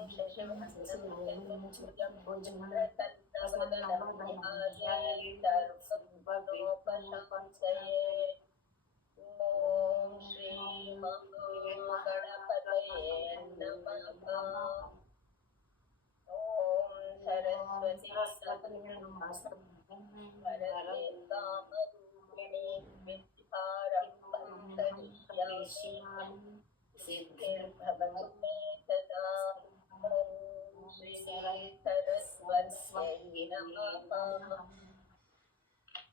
ॐ श्री महागणपतये नमः। ॐ सरस्वती वरदे कामरूपिणी विद्यारम्भं सिद्धिर्भवतु मे सदा। ॐ श्री सरस्वत्यै नमः।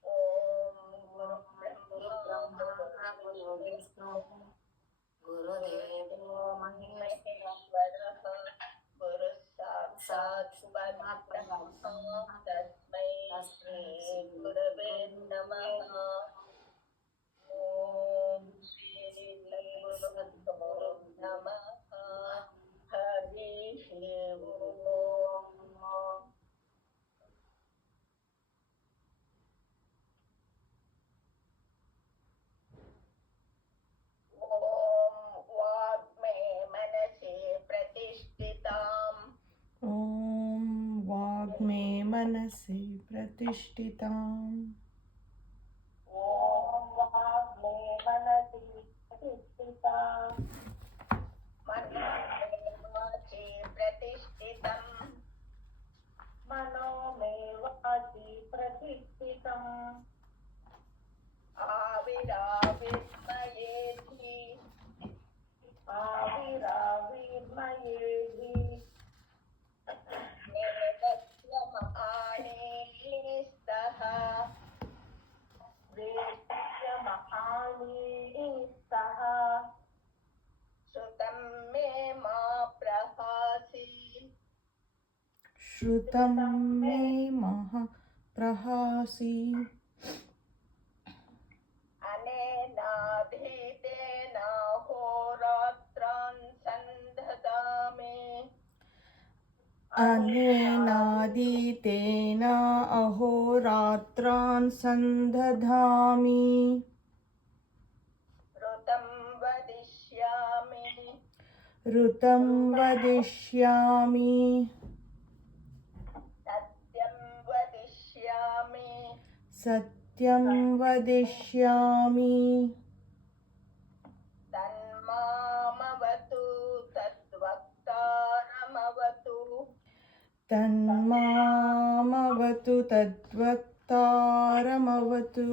ॐ गुरुब्रह्मा गुरुविष्णु गुरुदेवो महेश्वरः गुरुः साक्षात् परब्रह्म तस्मै श्री गुरवे नमः। ॐ श्री सद्गुरुभ्यो नमः। हरिः ओम्। ॐ वाग्मे मनसि प्रतिष्ठिताम्। ॐ वाग्मे मनसि प्रतिष्ठिताम्। ॐ वाग्मे मनसि प्रतिष्ठिताम्। मनो मे वाचि प्रतिष्ठितम्। मनो मे वाचि प्रतिष्ठितम्। आविराविर्मयेधि आविराविर्मयेधि वेदस्य महानीस्तः वेदस्य महानीस्तः श्रुतं मे मा प्रहासि श्रुतं मे महा प्रहासि अनेनाधीतेन होरात्रान् सन्दधामि अनेनादीतेन अहोरात्रान् सन्दधामि ऋतं वदिष्यामि ऋतं वदिष्यामि सत्यं वदिष्यामि सत्यं वदिष्यामि तन्मामवतु तद्वक्तारमवतु तन्मामवतु तद्वक्तारमवतु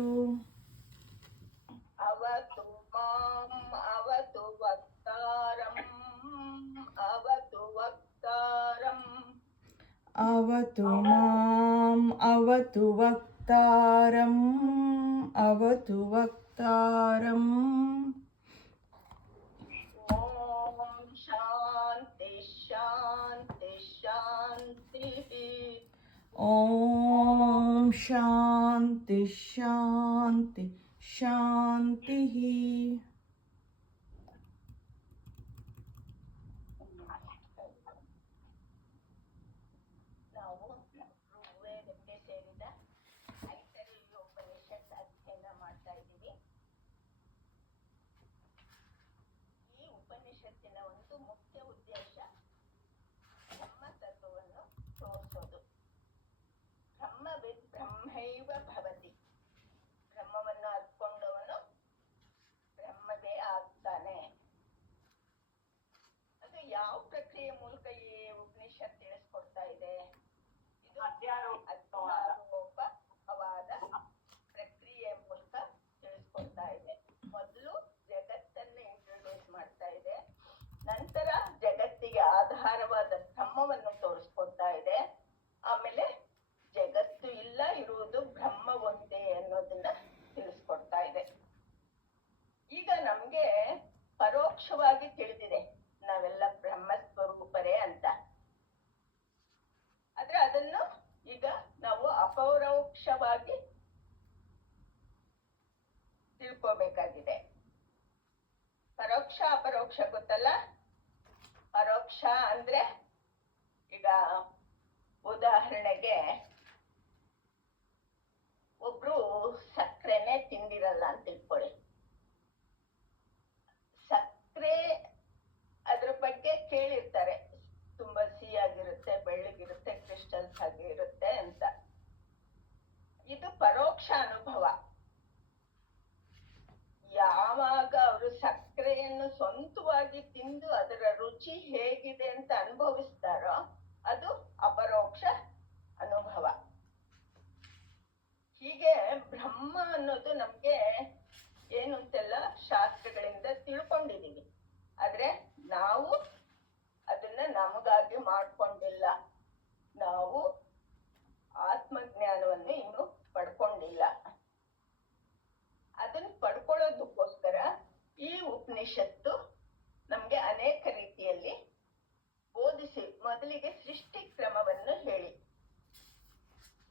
अवतु माम् अवतु वक्तारम् अवतु वक्तारम् अवतु माम् अवतु वक्तारम् अवतु वक्तारम्। ॐ शान्ति शान्ति शान्तिः। ॐ शान्ति शान्ति शान्तिः। ನಾವು ಋಗ್ವೇದಕ್ಕೆ ಸೇರಿದ ಐತರೇಯ ಉಪನಿಷತ್ ಅಧ್ಯಯನ ಮಾಡ್ತಾ ಇದ್ದೀವಿ. ಈ ಉಪನಿಷತ್ತಿನ ಒಂದು ಮುಖ್ಯ ಉದ್ದೇಶ ಬ್ರಹ್ಮ ತತ್ವವನ್ನು ತೋರಿಸೋದು. ಬ್ರಹ್ಮವಿದ್ ಬ್ರಹ್ಮೈವ ಭವತಿ. ಬ್ರಹ್ಮವನ್ನು ಅರ್ಕೊಂಡವನು ಬ್ರಹ್ಮವೇ ಆಗ್ತಾನೆ. ಅದು ಯಾವ ಪ್ರಕ್ರಿಯೆ ಮೂಲಕ ಈ ಉಪನಿಷತ್ ತಿಳಿಸ್ಕೊಡ್ತಾ ಇದೆ? ಇದು ಅಧ್ಯಾರೋಪವಾದ ಪ್ರಕ್ರಿಯೆ ಮೂಲಕ ತಿಳಿಸ್ಕೊಡ್ತಾ ಇದೆ. ಮೊದಲು ಜಗತ್ತನ್ನ ಇಂಟ್ರೊಡ್ಯೂಸ್ ಮಾಡ್ತಾ ಇದೆ, ನಂತರ ಜಗತ್ತಿಗೆ ಆಧಾರವಾದ ಬ್ರಹ್ಮವನ್ನು ತೋರಿಸ್ಕೊಡ್ತಾ ಇದೆ, ಆಮೇಲೆ ಜಗತ್ತು ಇಲ್ಲ, ಇರುವುದು ಬ್ರಹ್ಮ ಒಂದೇ ಅನ್ನೋದನ್ನ ತಿಳಿಸ್ಕೊಡ್ತಾ ಇದೆ. ಈಗ ನಮ್ಗೆ ಪರೋಕ್ಷವಾಗಿ ತಿಳಿದಿದೆ ನಾವೆಲ್ಲ ಬ್ರಹ್ಮ ಸ್ವರೂಪರೇ ಅಂತ. ಆದ್ರೆ ಅದನ್ನು ಈಗ ನಾವು ಅಪರೋಕ್ಷವಾಗಿ ತಿಳ್ಕೋಬೇಕಾಗಿದೆ. ಪರೋಕ್ಷ ಅಪರೋಕ್ಷ ಗೊತ್ತಲ್ಲ? ಪರೋಕ್ಷ ಅಂದ್ರೆ ಈಗ ಉದಾಹರಣೆಗೆ ಒಬ್ರು ಸಕ್ಕರೆನೆ ತಿಂದಿರಲ್ಲ ಅಂತ ತಿಳ್ಕೊಳ್ಳಿ. ಸಕ್ಕರೆ ಅದ್ರ ಬಗ್ಗೆ ಕೇಳಿರ್ತಾರೆ ತುಂಬಾ ತಿಂದು ಅದರ ರುಚಿ ಹೇಗಿದೆ ಅಂತ ಅನುಭವಿಸ್ತಾರೋ ಅದು ಅಪರೋಕ್ಷ ಅನುಭವ. ಹೀಗೆ ಬ್ರಹ್ಮ ಅನ್ನೋದು ನಮ್ಗೆ ಏನು ಅಂತೆಲ್ಲ ಶಾಸ್ತ್ರಗಳಿಂದ ತಿಳ್ಕೊಂಡಿದೀವಿ, ಆದ್ರೆ ನಾವು ಅದನ್ನ ನಮಗಾಗಿ ಮಾಡ್ಕೊಂಡಿಲ್ಲ. ನಾವು ಆತ್ಮಜ್ಞಾನವನ್ನು ಇನ್ನು ಪಡ್ಕೊಂಡಿಲ್ಲ. ಅದನ್ನ ಪಡ್ಕೊಳ್ಳೋದಕ್ಕೋಸ್ಕರ ಈ ಉಪನಿಷತ್ತು ನಮ್ಗೆ ಅನೇಕ ರೀತಿಯಲ್ಲಿ ಬೋಧಿಸಿ, ಮೊದಲಿಗೆ ಸೃಷ್ಟಿ ಕ್ರಮವನ್ನು ಹೇಳಿ.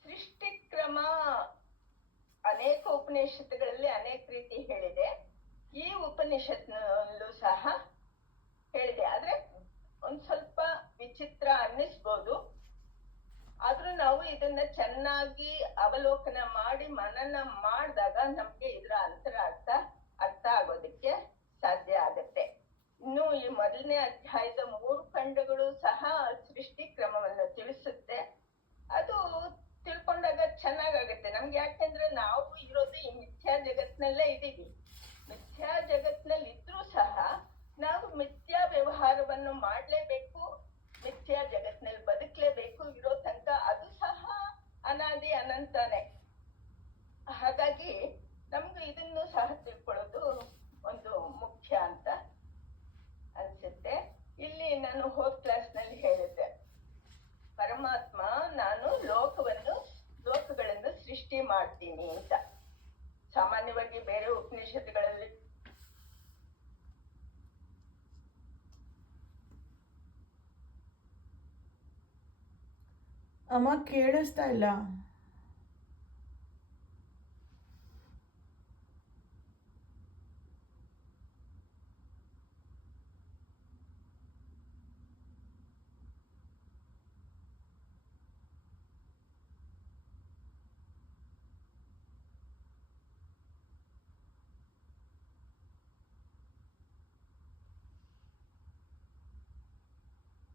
ಸೃಷ್ಟಿ ಕ್ರಮ ಅನೇಕ ಉಪನಿಷತ್ತುಗಳಲ್ಲಿ ಅನೇಕ ರೀತಿ ಹೇಳಿದೆ, ಈ ಉಪನಿಷತ್ನಲ್ಲೂ ಸಹ ಹೇಳಿದೆ. ಆದ್ರೆ ಒಂದ್ ಸ್ವಲ್ಪ ವಿಚಿತ್ರ ಅನ್ನಿಸ್ಬೋದು, ಆದ್ರೂ ನಾವು ಇದನ್ನ ಚೆನ್ನಾಗಿ ಅವಲೋಕನ ಮಾಡಿ ಮನನ ಮಾಡಿದಾಗ ನಮ್ಗೆ ಇದರ ಅರ್ಥ ಆಗೋದಕ್ಕೆ ಸಾಧ್ಯ ಆಗತ್ತೆ. ಇನ್ನು ಈ ಮೊದಲನೇ ಅಧ್ಯಾಯದ 3 ಖಂಡಗಳು ಸಹ ಸೃಷ್ಟಿ ಕ್ರಮವನ್ನು ತಿಳಿಸುತ್ತೆ. ಅದು ತಿಳ್ಕೊಂಡಾಗ ಚೆನ್ನಾಗಾಗತ್ತೆ ನಮ್ಗೆ, ಯಾಕೆಂದ್ರೆ ನಾವು ಇರೋದು ಈ ಮಿಥ್ಯಾ ಜಗತ್ನಲ್ಲೇ ಇದೀವಿ. ಮಿಥ್ಯಾ ಜಗತ್ನಲ್ಲಿ ಇದ್ರೂ ಸಹ ನಾವು ಮಿಥ್ಯಾ ವ್ಯವಹಾರವನ್ನು ಮಾಡ್ಲೇಬೇಕು, ಮಿಥ್ಯಾ ಜಗತ್ನಲ್ಲಿ ಬದುಕ್ಲೇಬೇಕು ಇರೋ ತನಕ. ಅದು ಸಹ ಅನಾದಿ ಅನಂತನೇ. ಹಾಗಾಗಿ ನಮ್ಗೆ ಇದನ್ನು ಸಹ ತಿಳ್ಕೊಳ್ಳೋದು ಒಂದು ಮುಖ್ಯ ಅಂತ ಅನ್ಸುತ್ತೆ. ಇಲ್ಲಿ ನಾನು ಹೋದ್ ಕ್ಲಾಸ್ನಲ್ಲಿ ಹೇಳಿದ್ದೆ, ಪರಮಾತ್ಮ ನಾನು ಲೋಕಗಳನ್ನು ಸೃಷ್ಟಿ ಮಾಡ್ತೀನಿ ಅಂತ. ಸಾಮಾನ್ಯವಾಗಿ ಬೇರೆ ಉಪನಿಷತ್ತುಗಳಲ್ಲಿ ಅಮ್ಮ ಕೇಳಿಸ್ತಾ ಇಲ್ಲ.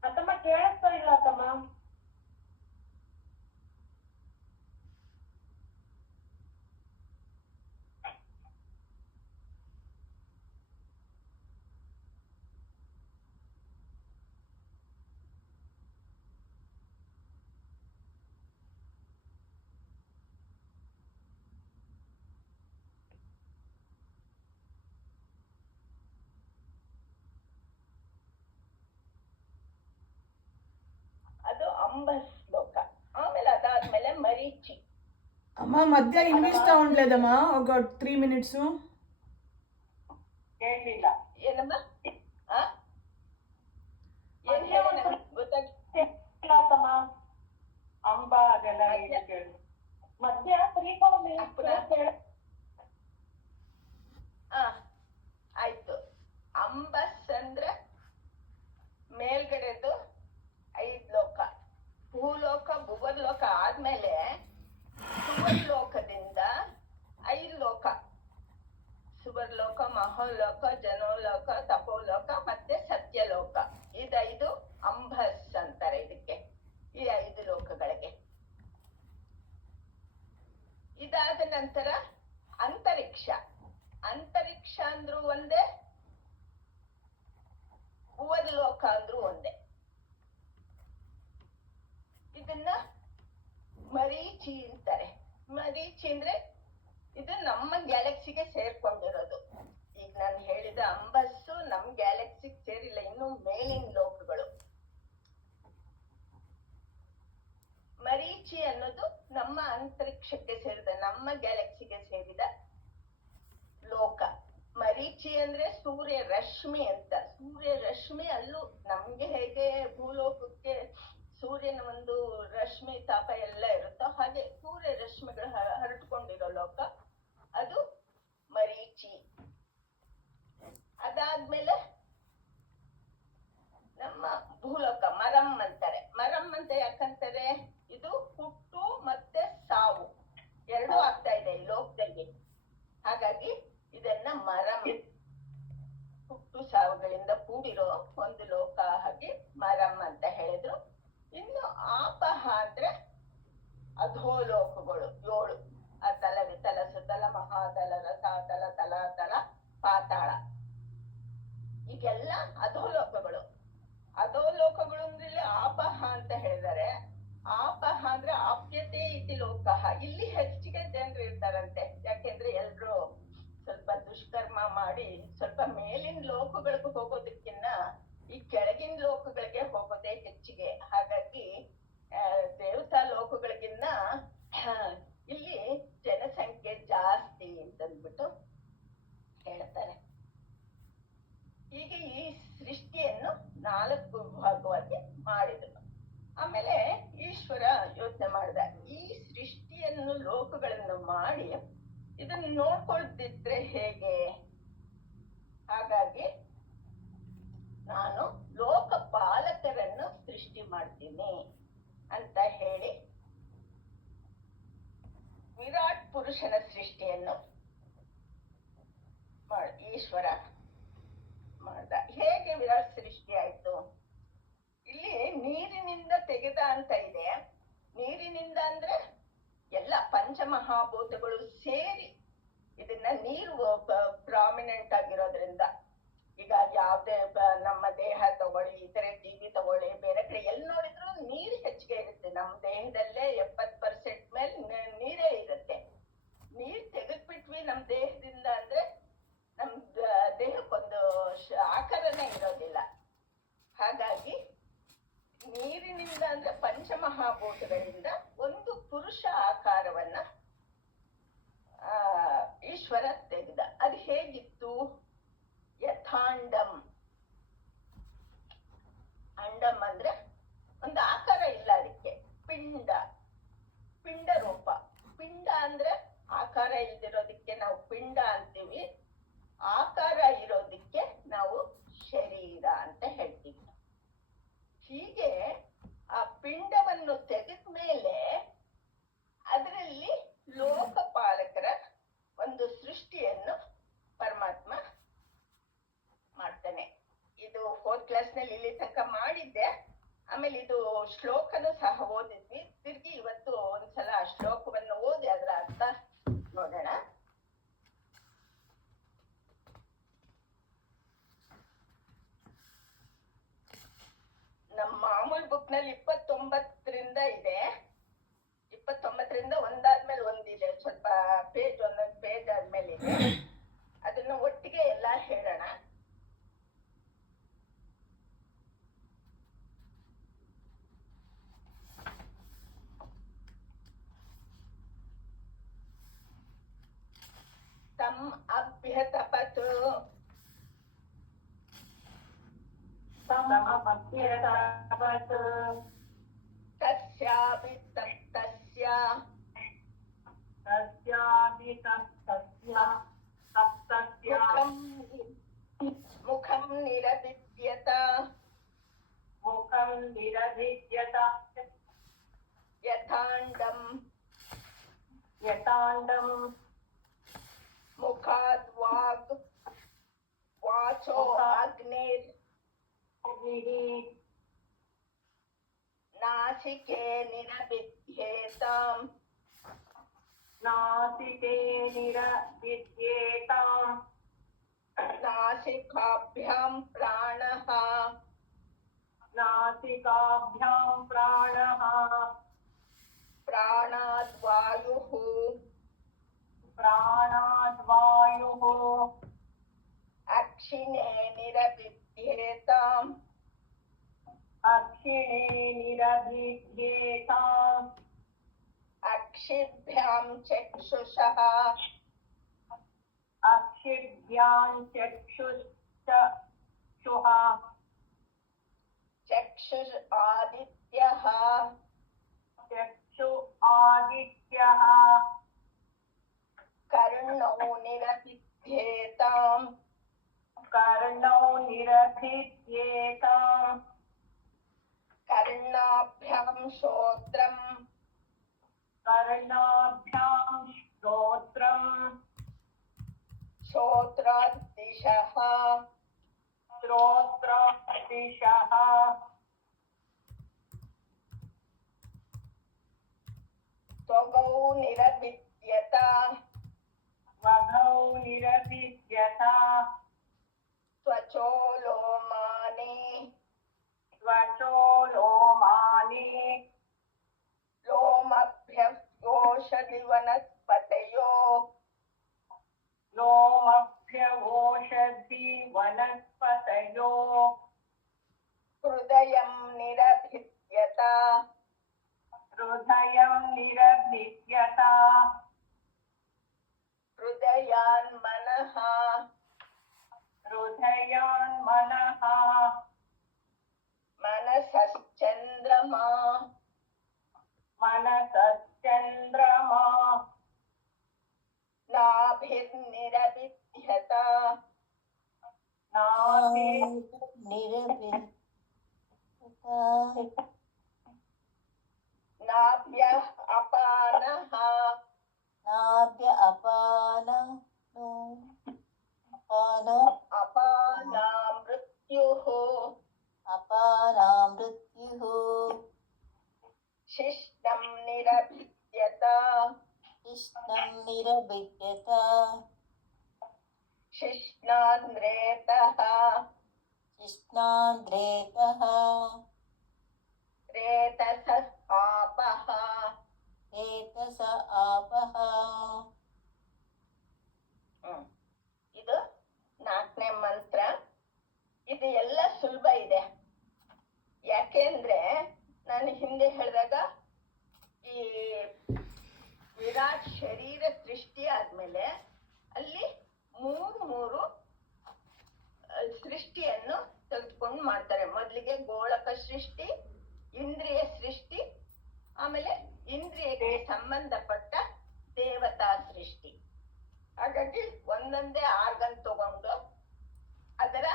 ಅತ್ತಮ್ಮ ಕೇಳಿಸ್ತಾ ಇಲ್ಲ ಅತ್ತಮ್ಮ. ಅದು ಅಂಬಸ್ ಲೋಕ. ಆಮೇಲೆ ಅದಾದ್ಮೇಲೆ ಮರೀಚಿ. ಅಮ್ಮ ಮಧ್ಯ ಇನ್ವಿಸ್ತಾ ಉಂಡ್ಲೇದಮ್ಮ ఒక 3 minutes. ಕೇಳಲಿಲ್ಲ ಏನಮ್ಮ? ಏನ್ ಹೇಳಿ ನನಗೆ ಗೊತ್ತಾಗ್ತಿಲ್ಲ ಅತ್ತಮ್ಮ. ಅಂಬ ಅದೆಲ್ಲ ಕೇಳಿ ಮಧ್ಯ 3-4 minutes ಹೇಳಿ. ಆಯ್ತು. ಅಂಬಸ್ ಅಂದ್ರೆ ಮೇಲ್ಗಡೆದು 5 ಲೋಕ. ಭೂಲೋಕ ಭುವರ್ಲೋಕ ಆದ್ಮೇಲೆ ಸುವರ್ಲೋಕದಿಂದ 5 ಲೋಕ. ಸುವರ್ಲೋಕ, ಮಹೋಲೋಕ, ಜನೋಲೋಕ, ತಪೋಲೋಕ ಮತ್ತೆ ಸತ್ಯಲೋಕ. ಇದು ಅಂಬಸ್ ಅಂತಾರೆ ಇದಕ್ಕೆ, ಈ 5 ಲೋಕಗಳಿಗೆ. ಇದಾದ ನಂತರ ಅಂತರಿಕ್ಷ. ಅಂತರಿಕ್ಷ ಅಂದ್ರೂ ಒಂದೇ, ಭುವರ್ಲೋಕ ಅಂದ್ರೂ ಒಂದೇ. ಇದನ್ನ ಮರೀಚಿ ಅಂತಾರೆ. ಮರೀಚಿ ಅಂದ್ರೆ ಇದು ನಮ್ಮ ಗ್ಯಾಲಕ್ಸಿಗೆ ಸೇರ್ಕೊಂಡಿರೋದು. ಈಗ ನಾನು ಹೇಳಿದ ಅಂಬಸ್ಸು ನಮ್ ಗ್ಯಾಲಕ್ಸಿಗೆ ಸೇರಿಲ್ಲ, ಇನ್ನು ಮೇಲಿನ ಲೋಕಗಳು. ಮರೀಚಿ ಅನ್ನೋದು ನಮ್ಮ ಅಂತರಿಕ್ಷಕ್ಕೆ ಸೇರಿದ, ನಮ್ಮ ಗ್ಯಾಲಕ್ಸಿಗೆ ಸೇರಿದ ಲೋಕ. ಮರೀಚಿ ಅಂದ್ರೆ ಸೂರ್ಯ ರಶ್ಮಿ ಅಂತ. ಸೂರ್ಯ ರಶ್ಮಿ ಅಲ್ಲೂ ನಮ್ಗೆ ಹೇಗೆ ಭೂಲೋಕಕ್ಕೆ ಸೂರ್ಯನ ಒಂದು ರಶ್ಮಿ ತಾಪ ಎಲ್ಲ ಇರುತ್ತೋ ಹಾಗೆ ಸೂರ್ಯ ರಶ್ಮಿಗಳು ಹರಡ್ಕೊಂಡಿರೋ ಲೋಕ ಅದು ಮರೀಚಿ. ಅದಾದ್ಮೇಲೆ ನಮ್ಮ ಭೂಲೋಕ ಮರಂ ಅಂತಾರೆ. ಮರಂ ಅಂತ ಯಾಕಂತಾರೆ, ಇದು ಹುಟ್ಟು ಮತ್ತೆ ಸಾವು ಎರಡೂ ಆಗ್ತಾ ಇದೆ ಈ ಲೋಕದಲ್ಲಿ. ಹಾಗಾಗಿ ಇದನ್ನ ಮರಂ, ಹುಟ್ಟು ಸಾವುಗಳಿಂದ ಕೂಡಿರೋ ಒಂದು ಲೋಕ, ಹಾಗೆ ಮರಂ ಅಂತ ಹೇಳಿದ್ರು. ಇನ್ನು ಆಪಹ ಅಂದ್ರೆ ಅಧೋಲೋಕಗಳು 7. ಅತಲ ವಿತಲ ಸುತಲ ಮಹಾತಲ ರಸಾತಲ ತಲಾತಲ ಪಾತಾಳ. ಈಗೆಲ್ಲ ಅಧೋಲೋಕ ಲೋಕಗಳಿಗೆ ಹೋಗೋದಕ್ಕಿನ್ನ ಈ ಕೆಳಗಿನ ಲೋಕಗಳಿಗೆ ಹೋಗೋದೇ ಹೆಚ್ಚಿಗೆ. ಹಾಗಾಗಿ ದೇವತಾ ಲೋಕಗಳಿಗಿನ್ನ ಇಲ್ಲಿ ಜನಸಂಖ್ಯೆ ಜಾಸ್ತಿ ಅಂತಂದ್ಬಿಟ್ಟು ಹೇಳ್ತಾರೆ. ಹೀಗೆ ಈ ಸೃಷ್ಟಿಯನ್ನು 4 ಭಾಗವಾಗಿ ಮಾಡಿದನು. ಆಮೇಲೆ ಈಶ್ವರ ಯೋಚನೆ ಮಾಡಿದ, ಈ ಸೃಷ್ಟಿಯನ್ನು ಲೋಕಗಳನ್ನು ಮಾಡಿ ಇದನ್ನು ನೋಡ್ಕೊಳ್ತಿದ್ರೆ ಹೇಗೆ? ಹಾಗಾಗಿ ನಾನು ಲೋಕಪಾಲಕರನ್ನು ಸೃಷ್ಟಿ ಮಾಡ್ತೀನಿ ಅಂತ ಹೇಳಿ ವಿರಾಟ್ ಪುರುಷನ ಸೃಷ್ಟಿಯನ್ನು ಈಶ್ವರ ಮಾಡ್ದ. ಹೇಗೆ ವಿರಾಟ್ ಸೃಷ್ಟಿ ಆಯ್ತು? ಇಲ್ಲಿ ನೀರಿನಿಂದ ತೆಗೆದ ಅಂತ ಇದೆ. ನೀರಿನಿಂದ ಅಂದ್ರೆ ಎಲ್ಲ ಪಂಚಮಹಾಭೂತಗಳು ಸೇರಿ ಇದನ್ನ ನೀರು ಪ್ರಾಮಿನೆಂಟ್ ಆಗಿರೋದ್ರಿಂದ, ಈಗ ಯಾವ್ದೇ ನಮ್ಮ ದೇಹ ತಗೊಳ್ಳಿ, ಇತರೆ ಜೀವಿ ತಗೊಳ್ಳಿ, ಬೇರೆ ಕಡೆ ಎಲ್ಲಿ ನೋಡಿದ್ರು ನೀರು ಹೆಚ್ಚಿಗೆ ಇರುತ್ತೆ. ನಮ್ಮ ದೇಹದಲ್ಲೇ 70% ಮೇಲೆ ನೀರೇ ಇರುತ್ತೆ. ನೀರ್ ತೆಗೆದ್ಬಿಟ್ವಿ ನಮ್ ದೇಹದಿಂದ ಅಂದ್ರೆ ನಮ್ ದೇಹಕ್ಕೊಂದು ಆಕಾರನೇ ಇರೋದಿಲ್ಲ. ಹಾಗಾಗಿ ನೀರಿನಿಂದ ಅಂದ್ರೆ ಪಂಚಮಹಾಭೂತಗಳಿಂದ ಒಂದು ಪುರುಷ ಆಕಾರವನ್ನ ಈಶ್ವರ ತೆಗೆದ. ಅದು ಹೇಗಿತ್ತು? ಯಥಾಂಡಂ. ಅಂಡಂ ಅಂದ್ರೆ ಒಂದು ಆಕಾರ ಇಲ್ಲ ಅದಕ್ಕೆ. ಪಿಂಡ, ಪಿಂಡ ರೂಪ. ಪಿಂಡ ಅಂದ್ರೆ ಆಕಾರ ಇಲ್ದಿರೋದಿಕ್ಕೆ ನಾವು ಪಿಂಡ ಅಂತೀವಿ. ಆಕಾರ ಇರೋದಿಕ್ಕೆ ನಾವು ಶರೀರ ಅಂತ ಹೇಳ್ತೀವಿ. ಹೀಗೆ ಆ ಪಿಂಡವನ್ನು ತೆಗೆದ ಮೇಲೆ ಅದರಲ್ಲಿ ಲೋಕಪಾಲಕರ ಒಂದು ಸೃಷ್ಟಿಯನ್ನು ಪರಮಾತ್ಮ ಮಾಡ್ತಾನೆ. ಇದು 4th ಕ್ಲಾಸ್ನಲ್ಲಿ ಇಲ್ಲಿ ತನಕ ಮಾಡಿದ್ದೆ. ಆಮೇಲೆ ಇದು ಶ್ಲೋಕನು ಸಹ ಓದಿದ್ವಿ. ತಿರ್ಗಿ ಇವತ್ತು ಒಂದ್ಸಲ ಆ ಶ್ಲೋಕವನ್ನು ಓದಿ ಅದರ ಅರ್ಥ ನೋಡೋಣ. ನಮ್ಮ ಮಾಮೂಲ್ ಬುಕ್ ನಲ್ಲಿ 29ರಿಂದ ಇದೆ. 29ರಿಂದ ಒಂದಾದ್ಮೇಲೆ ಒಂದಿದೆ. ಸ್ವಲ್ಪ ಪೇಜ್, ಒಂದೊಂದು ಪೇಜ್ ಆದ್ಮೇಲೆ ಇದೆ. ಅದನ್ನ ಒಟ್ಟಿಗೆ ಎಲ್ಲ ಹೇಳೋಣ. ತಮ್ ಅಭ್ಯತಪತ್ ತಸ್ಯಾಪಿ ತಪ್ತಸ್ಯ ಮುಖಂ ನಿರದಿದ್ಯತ ಯಥಾಂಡಂ ಮುಖಾದ್ ವಾಗ್ ವಾಚೋ ಅಗ್ನಿರ್ ನಾಸಿಕೆ ನಿರಬಿಧ್ಯೇತಾಂ ನಾಸಿಕಾಭ್ಯಾಂ ಪ್ರಾಣಃ ಪ್ರಾಣಾದ್ ವಾಯುಃ ಅಕ್ಷಿಣೇ ನಿರಬಿಧ್ಯೇತಾಂ ಅಕ್ಷಿಭ್ಯಾಂ ಚಕ್ಷುಷಃ ಚಕ್ಷುರ್ ಆದಿತ್ಯಃ ಕರ್ಣೌ ನಿರಬಿಧ್ಯೇತಾಂ ಕರ್ಣಾಭ್ಯಾಂ ಶ್ರೋತ್ರಂ ಶ್ರೋತ್ರಾದ್ ದಿಶಃ ತ್ವಗೌ ನಿರಬಿದ್ಯತ ತ್ವಚೋ ಲೋಮಾನಿ ಲೋಮಭ್ಯಃ ಓಷಧಿ ವನಸ್ಪತಯೋ वनस्पतयो हृदयं निरभिद्यत हृदयं निरभिद्यत हृदयान्मनः हृदयोन्मनः मनसश्चन्द्रमा मनसश्चन्द्रमा नाभिर्निरभिद्यत नाभ्यः अपानः अपानामृत्युः शिष्टं निरभिद्यत शिष्णान्द्रेतः रेतसः आपः ಇದು 4ನೇ ಮಂತ್ರ. ಇದು ಎಲ್ಲ ಸುಲಭ ಇದೆ. ಯಾಕೆಂದ್ರೆ ನಾನು ಹಿಂದೆ ಹೇಳಿದಾಗ ಈ ವಿರಾಟ್ ಶರೀರ ಸೃಷ್ಟಿ ಆದ್ಮೇಲೆ ಅಲ್ಲಿ ಮೂರು ಸೃಷ್ಟಿಯನ್ನು ತೆಗೆದುಕೊಂಡು ಮಾಡ್ತಾರೆ. ಮೊದಲಿಗೆ ಗೋಳಕ ಸೃಷ್ಟಿ, ಇಂದ್ರಿಯ ಸೃಷ್ಟಿ, ಆಮೇಲೆ ಇಂದ್ರಿಯಕ್ಕೆ ಸಂಬಂಧಪಟ್ಟ ದೇವತಾ ಸೃಷ್ಟಿ. ಹಾಗಾಗಿ ಒಂದೊಂದೇ ಆರ್ಗನ್ ತಗೊಂಡು ಅದರ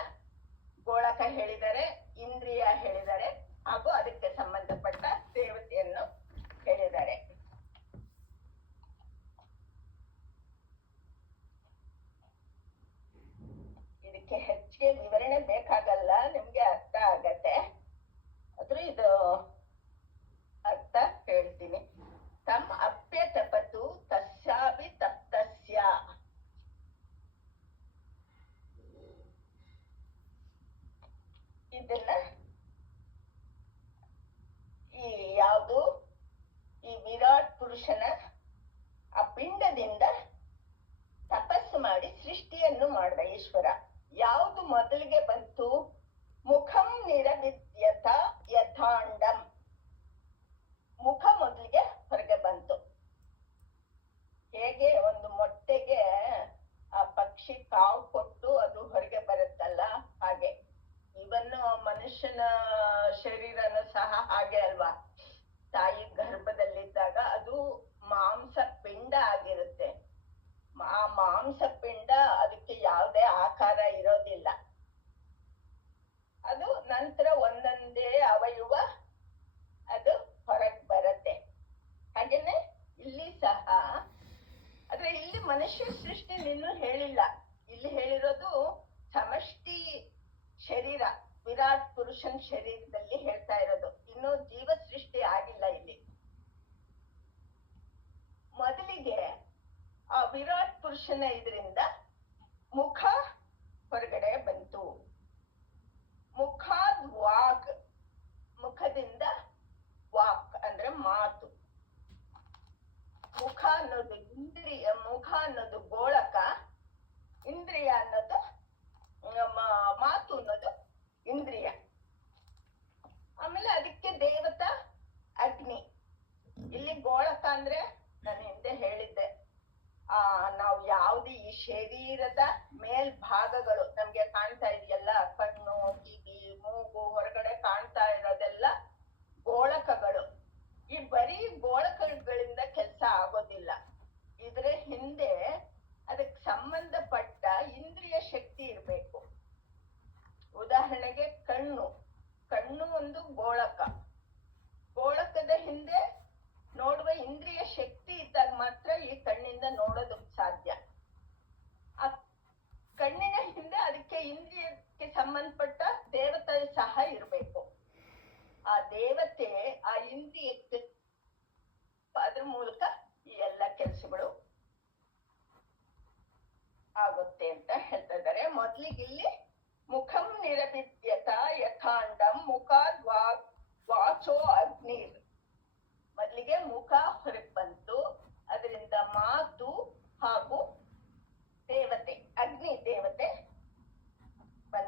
ಗೋಳಕ ಹೇಳಿದರೆ, ಇಂದ್ರಿಯ ಹೇಳಿದರೆ, ಹಾಗೂ ಅದಕ್ಕೆ ಸಂಬಂಧಪಟ್ಟ ದೇವತೆಯನ್ನು ಹೇಳಿದ್ದಾರೆ. ಇದಕ್ಕೆ ಹೆಚ್ಚಿಗೆ ವಿವರಣೆ ಬೇಕಾಗಲ್ಲ, ನಿಮ್ಗೆ ಅರ್ಥ ಆಗತ್ತೆ. ಆದ್ರೂ ಇದು ಅರ್ಥ ಹೇಳ್ತೀನಿ. ತಮ್ಮ ಅಪ್ಯ ತಪತು ತಸ್ಯಾಪಿ ತಪ್ತಸ್ಯ. ಇದನ್ನ ಈ ಯಾವುದು ಈ ವಿರಾಟ್ ಪುರುಷನ ಆ ಪಿಂಡದಿಂದ ತಪಸ್ಸು ಮಾಡಿ ಸೃಷ್ಟಿಯನ್ನು ಮಾಡಿದ ಈಶ್ವರ. ಯಾವುದು ಮೊದಲಿಗೆ ಬಂತು? ಮುಖಂ ನಿರವಿದ್ಯತ ಯಥಾಂಡಂ. ಮುಖ ಮೊದಲಿಗೆ ಹೊರಗೆ ಬಂತು. ಹೇಗೆ ಒಂದು ಮೊಟ್ಟೆಗೆ ಆ ಪಕ್ಷಿ ಕಾವು ಕೊಟ್ಟು ಅದು ಹೊರಗೆ ಬರುತ್ತಲ್ಲ, ಹಾಗೆ ಇವನ್ನು ಮನುಷ್ಯನ ಶರೀರನು ಸಹ ಹಾಗೆ ಅಲ್ವಾ. ತಾಯಿ ಗರ್ಭದಲ್ಲಿದ್ದಾಗ ಅದು ಮಾಂಸ ಪಿಂಡ ಆಗಿರುತ್ತೆ. ಆ ಮಾಂಸ ಪಿಂಡ ಅದಕ್ಕೆ ಯಾವುದೇ ಆಕಾರ ಇರೋದಿಲ್ಲ. ಅದು ನಂತರ ಒಂದೊಂದೇ ಅವಯವ ಅದು ಹೊರಗೆ ಬರುತ್ತೆ. ಹಾಗೇನೆ ಇಲ್ಲಿ ಸಹ, ಆದ್ರೆ ಇಲ್ಲಿ ಮನುಷ್ಯ ಸೃಷ್ಟಿ ಇನ್ನೂ ಹೇಳಿಲ್ಲ. ಇಲ್ಲಿ ಹೇಳಿರೋದು ಸಮಷ್ಟಿ ಶರೀರ, ವಿರಾಟ್ ಪುರುಷನ್ ಶರೀರದಲ್ಲಿ ಹೇಳ್ತಾ ಇರೋದು. ಇನ್ನು ಜೀವ ಸೃಷ್ಟಿ ಆಗಿಲ್ಲ ಇಲ್ಲಿ. ಮೊದಲಿಗೆ ಆ ವಿರಾಟ್ ಪುರುಷನ ಇದರಿಂದ ಮುಖ ಹೊರಗಡೆ ಬಂತು. ಮುಖಾದ್ ವಾಕ್, ಮುಖದಿಂದ ವಾಕ್ ಅಂದ್ರೆ ಮಾತು. ಮುಖ ಅನ್ನೋದು ಇಂದ್ರಿಯ, ಮುಖ ಅನ್ನೋದು ಗೋಳಕ, ಇಂದ್ರಿಯ ಅನ್ನೋದು ಮಾತು ಅನ್ನೋದು ಇಂದ್ರಿಯ. ಆಮೇಲೆ ಅದಕ್ಕೆ ದೇವತಾ ಅಗ್ನಿ. ಇಲ್ಲಿ ಗೋಳಕ ಅಂದ್ರೆ ನಾನು ಹಿಂದೆ ಹೇಳಿದ್ದೆ, ನಾವು ಯಾವ್ದು ಈ ಶರೀರದ ಮೇಲ್ಭಾಗಗಳು ನಮ್ಗೆ ಕಾಣ್ತಾ ಇದೆಯಲ್ಲ, ಕಣ್ಣು, ಕಿವಿ, ಮೂಗು, ಹೊರಗಡೆ ಕಾಣ್ತಾ ಇರೋದೆಲ್ಲ ಗೋಳಕಗಳು. ಈ ಬರೀ ಗೋಳಕಗಳಿಂದ ಕೆಲಸ ಆಗೋದಿಲ್ಲ. ಇದ್ರ ಹಿಂದೆ ಅದಕ್ಕೆ ಸಂಬಂಧಪಟ್ಟ ಇಂದ್ರಿಯ ಶಕ್ತಿ ಇರ್ಬೇಕು. ಉದಾಹರಣೆಗೆ ಕಣ್ಣು ಒಂದು ಗೋಳಕ. ಗೋಳಕದ ಹಿಂದೆ ನೋಡುವ ಇಂದ್ರಿಯ ಶಕ್ತಿ ಇದ್ದಾಗ ಮಾತ್ರ ಈ ಕಣ್ಣಿಂದ ನೋಡೋದಕ್ಕೆ ಸಾಧ್ಯ. ಆ ಕಣ್ಣಿನ ಹಿಂದೆ ಅದಕ್ಕೆ ಇಂದ್ರಿಯಕ್ಕೆ ಸಂಬಂಧಪಟ್ಟ ದೇವತೆ ಸಹ ಇರ್ಬೇಕು. ಆ ದೇವತೆ ಆ ಇಂದ್ರಿಯಕ್ಕೆ, ಅದ್ರ ಮೂಲಕ ಈ ಎಲ್ಲ ಕೆಲಸಗಳು ಆಗುತ್ತೆ ಅಂತ ಹೇಳ್ತಾ ಇದ್ದಾರೆ. ಮೊದ್ಲಿಗೆ ಇಲ್ಲಿ ಮುಖಂ ನಿರಭಿದ್ಯತ ಯಥಾಂಡಂ ಮುಖಾದ್ ವಾಚೋ ಅಗ್ನಿರ್. ಮೊದಲಿಗೆ ಮುಖ ಹೊರಗೆ ಬಂತು, ಅದರಿಂದ ಮಾತು ಹಾಗೂ ದೇವತೆ, ಅಗ್ನಿ ದೇವತೆ ಬಂದ.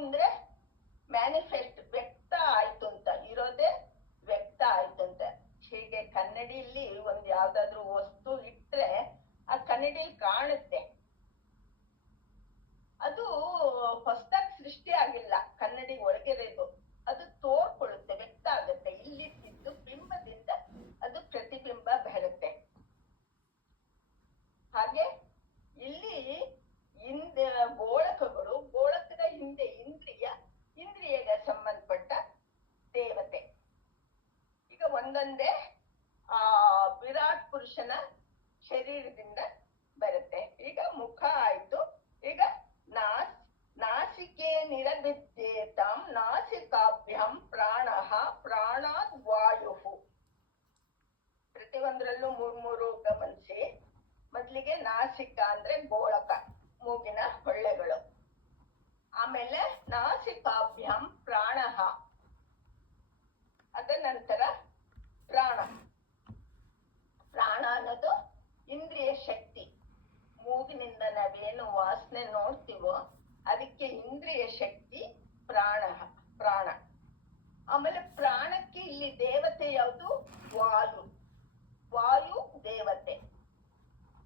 ಅಂದ್ರೆ ಮ್ಯಾನಿಫೆಸ್ಟ್, ವ್ಯಕ್ತ ಆಯ್ತು ಅಂತ, ಇರೋದೇ ವ್ಯಕ್ತ ಆಯ್ತು ಅಂತ. ಹೀಗೆ ಕನ್ನಡಿಯಲ್ಲಿ ಒಂದ್ ಯಾವ್ದಾದ್ರು ವಸ್ತು ಇಟ್ರೆ ಆ ಕನ್ನಡಿಯಲ್ಲಿ ಕಾಣುತ್ತೆ. ಅದು ಹೊಸದಾಗಿ ಸೃಷ್ಟಿ ಆಗಿಲ್ಲ, ಕನ್ನಡಿ ಒಳಗಿರೋದು. ಅದು ತೋರ್ಕೊಳ್ಳುತ್ತೆ, ವ್ಯಕ್ತ ಆಗುತ್ತೆ. ಇಲ್ಲಿದ್ದು ಬಿಂಬದಿಂದ ಅದು ಪ್ರತಿಬಿಂಬ ಬರುತ್ತೆ. ಹಾಗೆ ಇಲ್ಲಿ ಗೋಳಕಗಳು, ಗೋಳಕದ ಹಿಂದೆ ಇಂದ್ರಿಯಗೆ ಸಂಬಂಧಪಟ್ಟ ದೇವತೆ. ಈಗ ಒಂದೊಂದೇ ಆ ವಿರಾಟ್ ಪುರುಷನ ಶರೀರದಿಂದ ಬರುತ್ತೆ. ಈಗ ಮುಖ ಆಯ್ತು. ಈಗ ನಾಸಿಕೆ ನಿರಭಿದ್ಯೇತಾಂ ನಾಸಿಕಾಭ್ಯಾಂ ಪ್ರಾಣಃ ಪ್ರಾಣಾದ್ ವಾಯುಃ. ಪ್ರತಿಯೊಂದರಲ್ಲೂ ಮೂರು ಗಮನಿಸಿ. ಮೊದ್ಲಿಗೆ ನಾಸಿಕ ಅಂದ್ರೆ ಗೋಳಕ, ಮೂಗಿನ ಹೊಳ್ಳೆಗಳು. ಆಮೇಲೆ ನಾಸಿಕಾಭ್ಯಾಂ ಪ್ರಾಣಃ, ಅದ ನಂತರ ಪ್ರಾಣ. ಪ್ರಾಣ ಅನ್ನೋದು ಇಂದ್ರಿಯ ಶಕ್ತಿ. ಮೂಗಿನಿಂದ ನಾವೇನು ವಾಸನೆ ನೋಡ್ತೀವೋ ಅದಕ್ಕೆ ಇಂದ್ರಿಯ ಶಕ್ತಿ ಪ್ರಾಣ. ಆಮೇಲೆ ಪ್ರಾಣಕ್ಕೆ ಇಲ್ಲಿ ದೇವತೆ ಯಾವುದು? ವಾಯು ದೇವತೆ.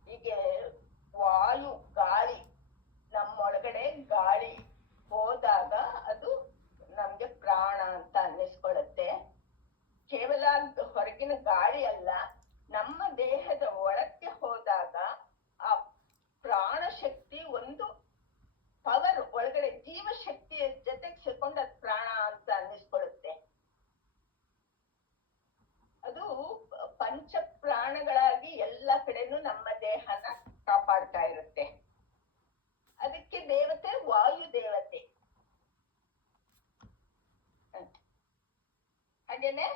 ಹೀಗೆ ವಾಯು, ಗಾಳಿ, ನಮ್ಮೊಳಗಡೆ ಗಾಳಿ ಹೋದಾಗ ಅದು ನಮ್ಗೆ ಪ್ರಾಣ ಅಂತ ಅನ್ನಿಸ್ಕೊಳ್ಳುತ್ತೆ. ಕೇವಲ ಹೊರಗಿನ ಗಾಳಿ ಅಲ್ಲ, ನಮ್ಮ ದೇಹದ ಒಳಕ್ಕೆ ಹೋದಾಗ ಆ ಪ್ರಾಣ ಶಕ್ತಿ ಒಂದು ಪವರ್ ಒಳಗಡೆ ಜೀವಶಕ್ತಿಯ ಜೊತೆಗೆ ಸೇರ್ಕೊಂಡು ಅದು ಪ್ರಾಣ ಅಂತ ಅನ್ನಿಸ್ಕೊಳ್ಳುತ್ತೆ. ಅದು ಪಂಚ ಪ್ರಾಣಗಳಾಗಿ ಎಲ್ಲ ಕಡೆನೂ ನಮ್ಮ ದೇಹನ ಕಾಪಾಡ್ತಾ ಇರುತ್ತೆ. ಅದಕ್ಕೆ ದೇವತೆ ವಾಯು ದೇವತೆ. ಹಾಗೇನೆ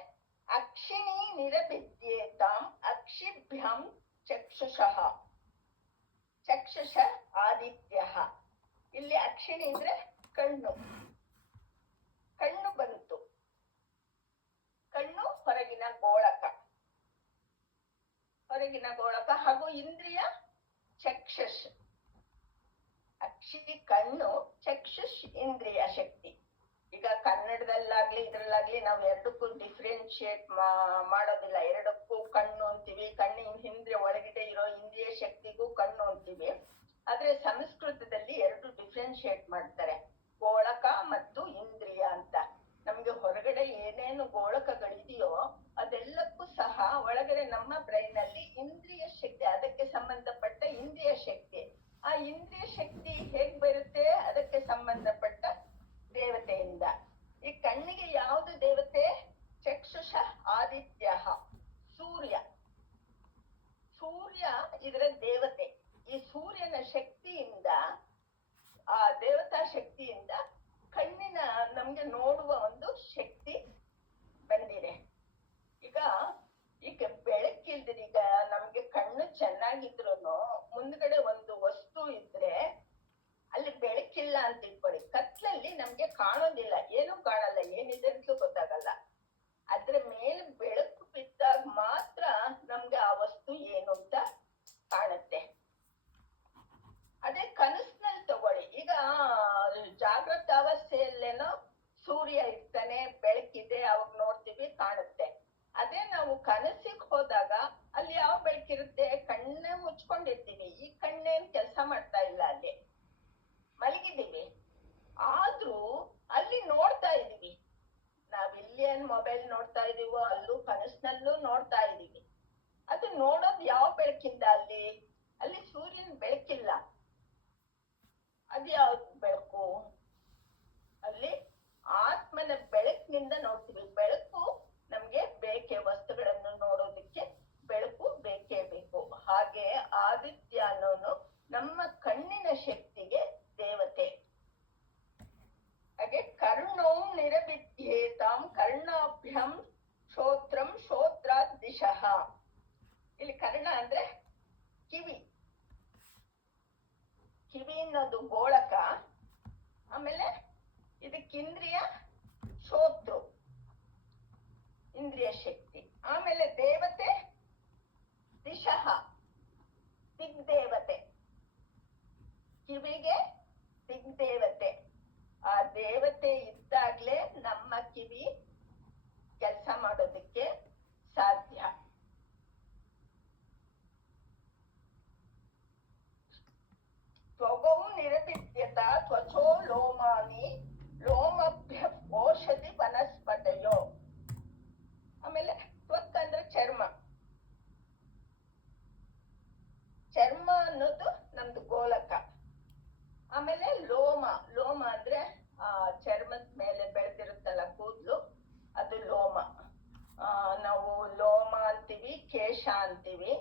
ಅಕ್ಷಿಣಿ ನಿರಭಿದ್ಯೇತಾಂ ಅಕ್ಷಿಭ್ಯಾಂ ಚಕ್ಷುಷಃ. ಚಕ್ಷುಷ ಆದಿತ್ಯ. ಇಲ್ಲಿ ಅಕ್ಷಿಣಿ ಅಂದ್ರೆ ಕಣ್ಣು ಬಂತು. ಕಣ್ಣು ಹೊರಗಿನ ಗೋಳಕ ಹಾಗೂ ಇಂದ್ರಿಯ ಚಕ್ಷುಷ್. ಅಕ್ಷಿ ಕಣ್ಣು, ಚಕ್ಷುಷ್ ಇಂದ್ರಿಯ ಶಕ್ತಿ. ಈಗ ಕನ್ನಡದಲ್ಲಾಗ್ಲಿ ಇದ್ರಲ್ಲಾಗ್ಲಿ ನಾವು ಎರಡಕ್ಕೂ ಡಿಫ್ರೆನ್ಶಿಯೇಟ್ ಮಾಡೋದಿಲ್ಲ. ಎರಡಕ್ಕೂ ಕಣ್ಣು ಅಂತೀವಿ, ಕಣ್ಣಿನ ಹಿಂದೆ ಒಳಗಡೆ ಇರೋ ಇಂದ್ರಿಯ ಶಕ್ತಿಗೂ ಕಣ್ಣು ಅಂತೀವಿ. ಆದ್ರೆ ಸಂಸ್ಕೃತದಲ್ಲಿ ಎರಡು ಡಿಫ್ರೆನ್ಶಿಯೇಟ್ ಮಾಡ್ತಾರೆ, ಗೋಳಕ ಮತ್ತು ಇಂದ್ರಿಯ ಅಂತ. ನಮ್ಗೆ ಹೊರಗಡೆ ಏನೇನು ಗೋಳಕಗಳಿದೆಯೋ ಅದೆಲ್ಲಕ್ಕೂ ಸಹ ಒಳಗಡೆ ನಮ್ಮ ಬ್ರೈನ್ ಅಲ್ಲಿ ಇಂದ್ರಿಯ ಶಕ್ತಿ, ಅದಕ್ಕೆ ಸಂಬಂಧಪಟ್ಟ ಇಂದ್ರಿಯ ಶಕ್ತಿ. ಆ ಇಂದ್ರಿಯ ಶಕ್ತಿ ಹೇಗ್ ಬರುತ್ತೆ? ಅದಕ್ಕೆ ಸಂಬಂಧಪಟ್ಟ ದೇವತೆಯಿಂದ. ಈ ಕಣ್ಣಿಗೆ ಯಾವುದು ದೇವತೆ? ಚಕ್ಷುಷ ಆದಿತ್ಯ, ಸೂರ್ಯ ಇದರ ದೇವತೆ. ಈ ಸೂರ್ಯನ ಶಕ್ತಿಯಿಂದ, ಆ ದೇವತಾ ಶಕ್ತಿಯಿಂದ ಕಣ್ಣಿನ ನಮ್ಗೆ ನೋಡುವ ಒಂದು ಶಕ್ತಿ ಬಂದಿದೆ. ಈಗ ಬೆಳಕಿಲ್ದಿರ, ಈಗ ನಮ್ಗೆ ಕಣ್ಣು ಚೆನ್ನಾಗಿದ್ರು ಮುಂದ್ಗಡೆ ಒಂದು ವಸ್ತು ಇದ್ರೆ ಅಲ್ಲಿ ಬೆಳಕಿಲ್ಲ ಅಂತ ಇಟ್ಕೊಳ್ಳಿ, ಕತ್ಲಲ್ಲಿ ನಮ್ಗೆ ಕಾಣೋದಿಲ್ಲ, ಏನೂ ಕಾಣಲ್ಲ, ಏನಿದೆ ಅಂತಲೂ ಗೊತ್ತಾಗಲ್ಲ. ಅದ್ರ ಮೇಲೆ ಬೆಳಕು ಬಿದ್ದಾಗ ಮಾತ್ರ ನಮ್ಗೆ ಆ ವಸ್ತು ಏನು ಅಂತ ಕಾಣುತ್ತೆ. ಅದೇ ಕನಸಿನಲ್ಲಿ ತಗೊಳ್ಳಿ. ಈಗ ಜಾಗೃತ ಅವಸ್ಥೆಯಲ್ಲೇನೋ ಸೂರ್ಯ ಇರ್ತಾನೆ, ಬೆಳಕಿದೆ, ಅವಾಗ ನೋಡ್ತೀವಿ, ಕಾಣುತ್ತೆ. ಅದೇ ನಾವು ಕನಸಿಗೆ ಹೋದಾಗ ಅಲ್ಲಿ ಯಾವ ಬೆಳಕಿರುತ್ತೆ? ಕಣ್ಣೇ ಮುಚ್ಕೊಂಡಿರ್ತೀವಿ, ಈ ಕಣ್ಣೇನ್ ಕೆಲಸ ಮಾಡ್ತಾ ಇಲ್ಲ, ಅಲ್ಲಿ ಮಲಗಿದೀವಿ, ಆದ್ರೂ ಅಲ್ಲಿ ನೋಡ್ತಾ ಇದೀವಿ. ನಾವಿಲ್ಲಿ ಏನ್ ಮೊಬೈಲ್ ನೋಡ್ತಾ ಇದೀವೋ ಅಲ್ಲೂ ಕನಸಿನಲ್ಲೂ ನೋಡ್ತಾ ಇದೀವಿ. ಅದು ನೋಡೋದು ಯಾವ ಬೆಳಕಿಂದ? ಅಲ್ಲಿ ಸೂರ್ಯನ ಬೆಳಕಿಲ್ಲ. ಅದ್ಯಾವ್ದು ಬೆಳಕು? ಅಲ್ಲಿ ಆತ್ಮನ ಬೆಳಕಿನಿಂದ ನೋಡ್ತೀವಿ. ಬೆಳಕು ನಮ್ಗೆ ಬೇಕೇ, ವಸ್ತುಗಳನ್ನು ನೋಡೋದಕ್ಕೆ ಬೆಳಕು ಬೇಕೇ ಬೇಕು. ಹಾಗೆ ಆದಿತ್ಯ ಅನ್ನೋನು ನಮ್ಮ ಕಣ್ಣಿನ ಶಕ್ತಿಗೆ ದೇವತೆ. ಹಾಗೆ ಕರ್ಣೋಂ ನಿರಭಿದ್ಯೇತಾಂ ಕರ್ಣಾಭ್ಯಂ ಶ್ರೋತ್ರಂ ಶ್ರೋತ್ರಾತ್ ದಿಶಃ. ಇಲ್ಲಿ ಕರ್ಣ ಅಂದ್ರೆ ಕಿವಿ ಅನ್ನೋದು ಗೋಳಕ. ಆಮೇಲೆ ಇದಕ್ಕಿಂದ್ರಿಯ ಶ್ರೋತೃ. ನಿರ್ಭಿದ್ಯತ ತ್ವಚೋ ಲೋಮಾನಿ ಲೋಮಭ್ಯ ಓಷಧಿ ವನಸ್ಪತಯೋ. ಆಮೇಲೆ ತ್ವಕ್ ಅಂದ್ರೆ ಚರ್ಮ. ಚರ್ಮ ಅನ್ನೋದು ನಮ್ದು ಗೋಲಕ. ಆಮೇಲೆ ಲೋಮ, ಲೋಮ ಅಂದ್ರೆ ಚರ್ಮದ ಮೇಲೆ ಬೆಳೆದಿರುತ್ತಲ್ಲ ಕೂದ್ಲು, ಅದು ಲೋಮ. ನಾವು ಲೋಮ ಅಂತೀವಿ, ಕೇಶ ಅಂತೀವಿ.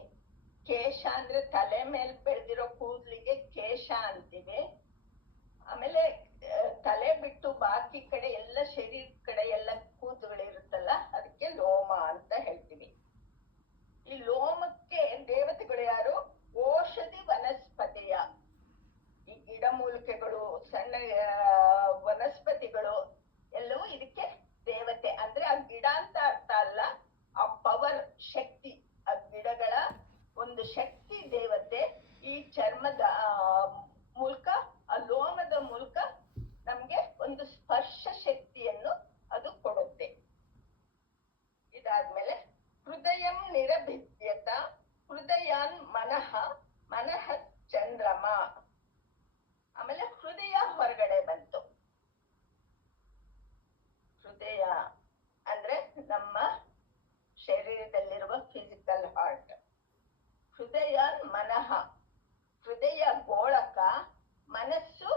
ಕೇಶ ಅಂದ್ರೆ ತಲೆ ಮೇಲೆ ಬೆಳೆದಿರೋ ಕೂದ್ಲಿಗೆ ಕೇಶ ಅಂತೀವಿ. ಆಮೇಲೆ ತಲೆ ಬಿಟ್ಟು ಬಾಕಿ ಕಡೆ ಎಲ್ಲ ಶರೀರ ಕಡೆ ಎಲ್ಲ ಕೂದಲುಗಳಿರುತ್ತಲ್ಲ, ಅದಕ್ಕೆ ಲೋಮ ಅಂತ ಹೇಳ್ತೀವಿ. ಈ ಲೋಮಕ್ಕೆ ದೇವತೆಗಳು ಯಾರು? ಓಷಧಿ ವನಸ್ಪತಿಯ. ಈ ಗಿಡಮೂಲಿಕೆಗಳು, ಸಣ್ಣ ವನಸ್ಪತಿಗಳು ಎಲ್ಲವೂ ಇದಕ್ಕೆ ದೇವತೆ. ಅಂದ್ರೆ ಆ ಗಿಡ ಅಂತ ಅರ್ಥ ಅಲ್ಲ, ಆ ಪವರ್, ಶಕ್ತಿ, ಆ ಗಿಡಗಳ ಒಂದು ಶಕ್ತಿ ದೇವತೆ. ಈ ಚರ್ಮದ ಮೂಲಕ, ಆ ಲೋಮದ ಮೂಲಕ ನಮ್ಗೆ ಒಂದು ಸ್ಪರ್ಶ ಶಕ್ತಿಯನ್ನು ಅದು ಕೊಡುತ್ತೆ. ಇದಾದ್ಮೇಲೆ ಹೃದಯಂ ನಿರಭಿದ್ಯತ ಹೃದಯಾನ್ ಮನಃ ಮನಃ ಚಂದ್ರಮ. ಆಮೇಲೆ ಹೃದಯ ಹೊರಗಡೆ ಬಂತು. ಹೃದಯ ಅಂದ್ರೆ ನಮ್ಮ ಶರೀರದಲ್ಲಿರುವ ಫಿಸಿಕಲ್ ಹಾರ್ಟ್. ಹೃದಯ ಮನಃ, ಹೃದಯ ಗೋಳಕ, ಮನಸ್ಸು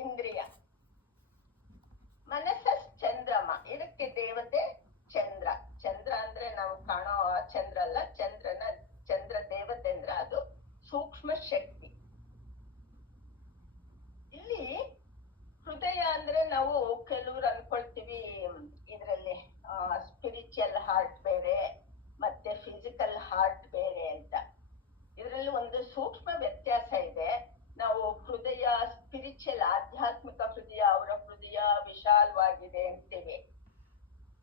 ಇಂದ್ರಿಯ. ಮನಸ್ಸ ಚಂದ್ರಮ, ಇದಕ್ಕೆ ದೇವತೆ ಚಂದ್ರ. ಚಂದ್ರ ಅಂದ್ರೆ ನಾವು ಕಾಣೋ ಚಂದ್ರ ಅಲ್ಲ, ಚಂದ್ರ ದೇವತೆ ಅಂದ್ರೆ ಅದು ಸೂಕ್ಷ್ಮ ಶಕ್ತಿ. ಇಲ್ಲಿ ಹೃದಯ ಅಂದ್ರೆ ನಾವು ಕೆಲವ್ರು ಅನ್ಕೊಳ್ತೀವಿ ಇದರಲ್ಲಿ ಸ್ಪಿರಿಚುವಲ್ ಹಾರ್ಟ್ ಬೇರೆ ಮತ್ತೆ ಫಿಸಿಕಲ್ ಹಾರ್ಟ್ ಬೇರೆ ಅಂತ. ಇದರಲ್ಲಿ ಒಂದು ಸೂಕ್ಷ್ಮ ವ್ಯತ್ಯಾಸ ಇದೆ. ನಾವು ಹೃದಯ ಸ್ಪಿರಿಚುವಲ್, ಆಧ್ಯಾತ್ಮಿಕ ಹೃದಯ, ಅವರ ಹೃದಯ ವಿಶಾಲವಾಗಿದೆ ಅಂತೀವಿ.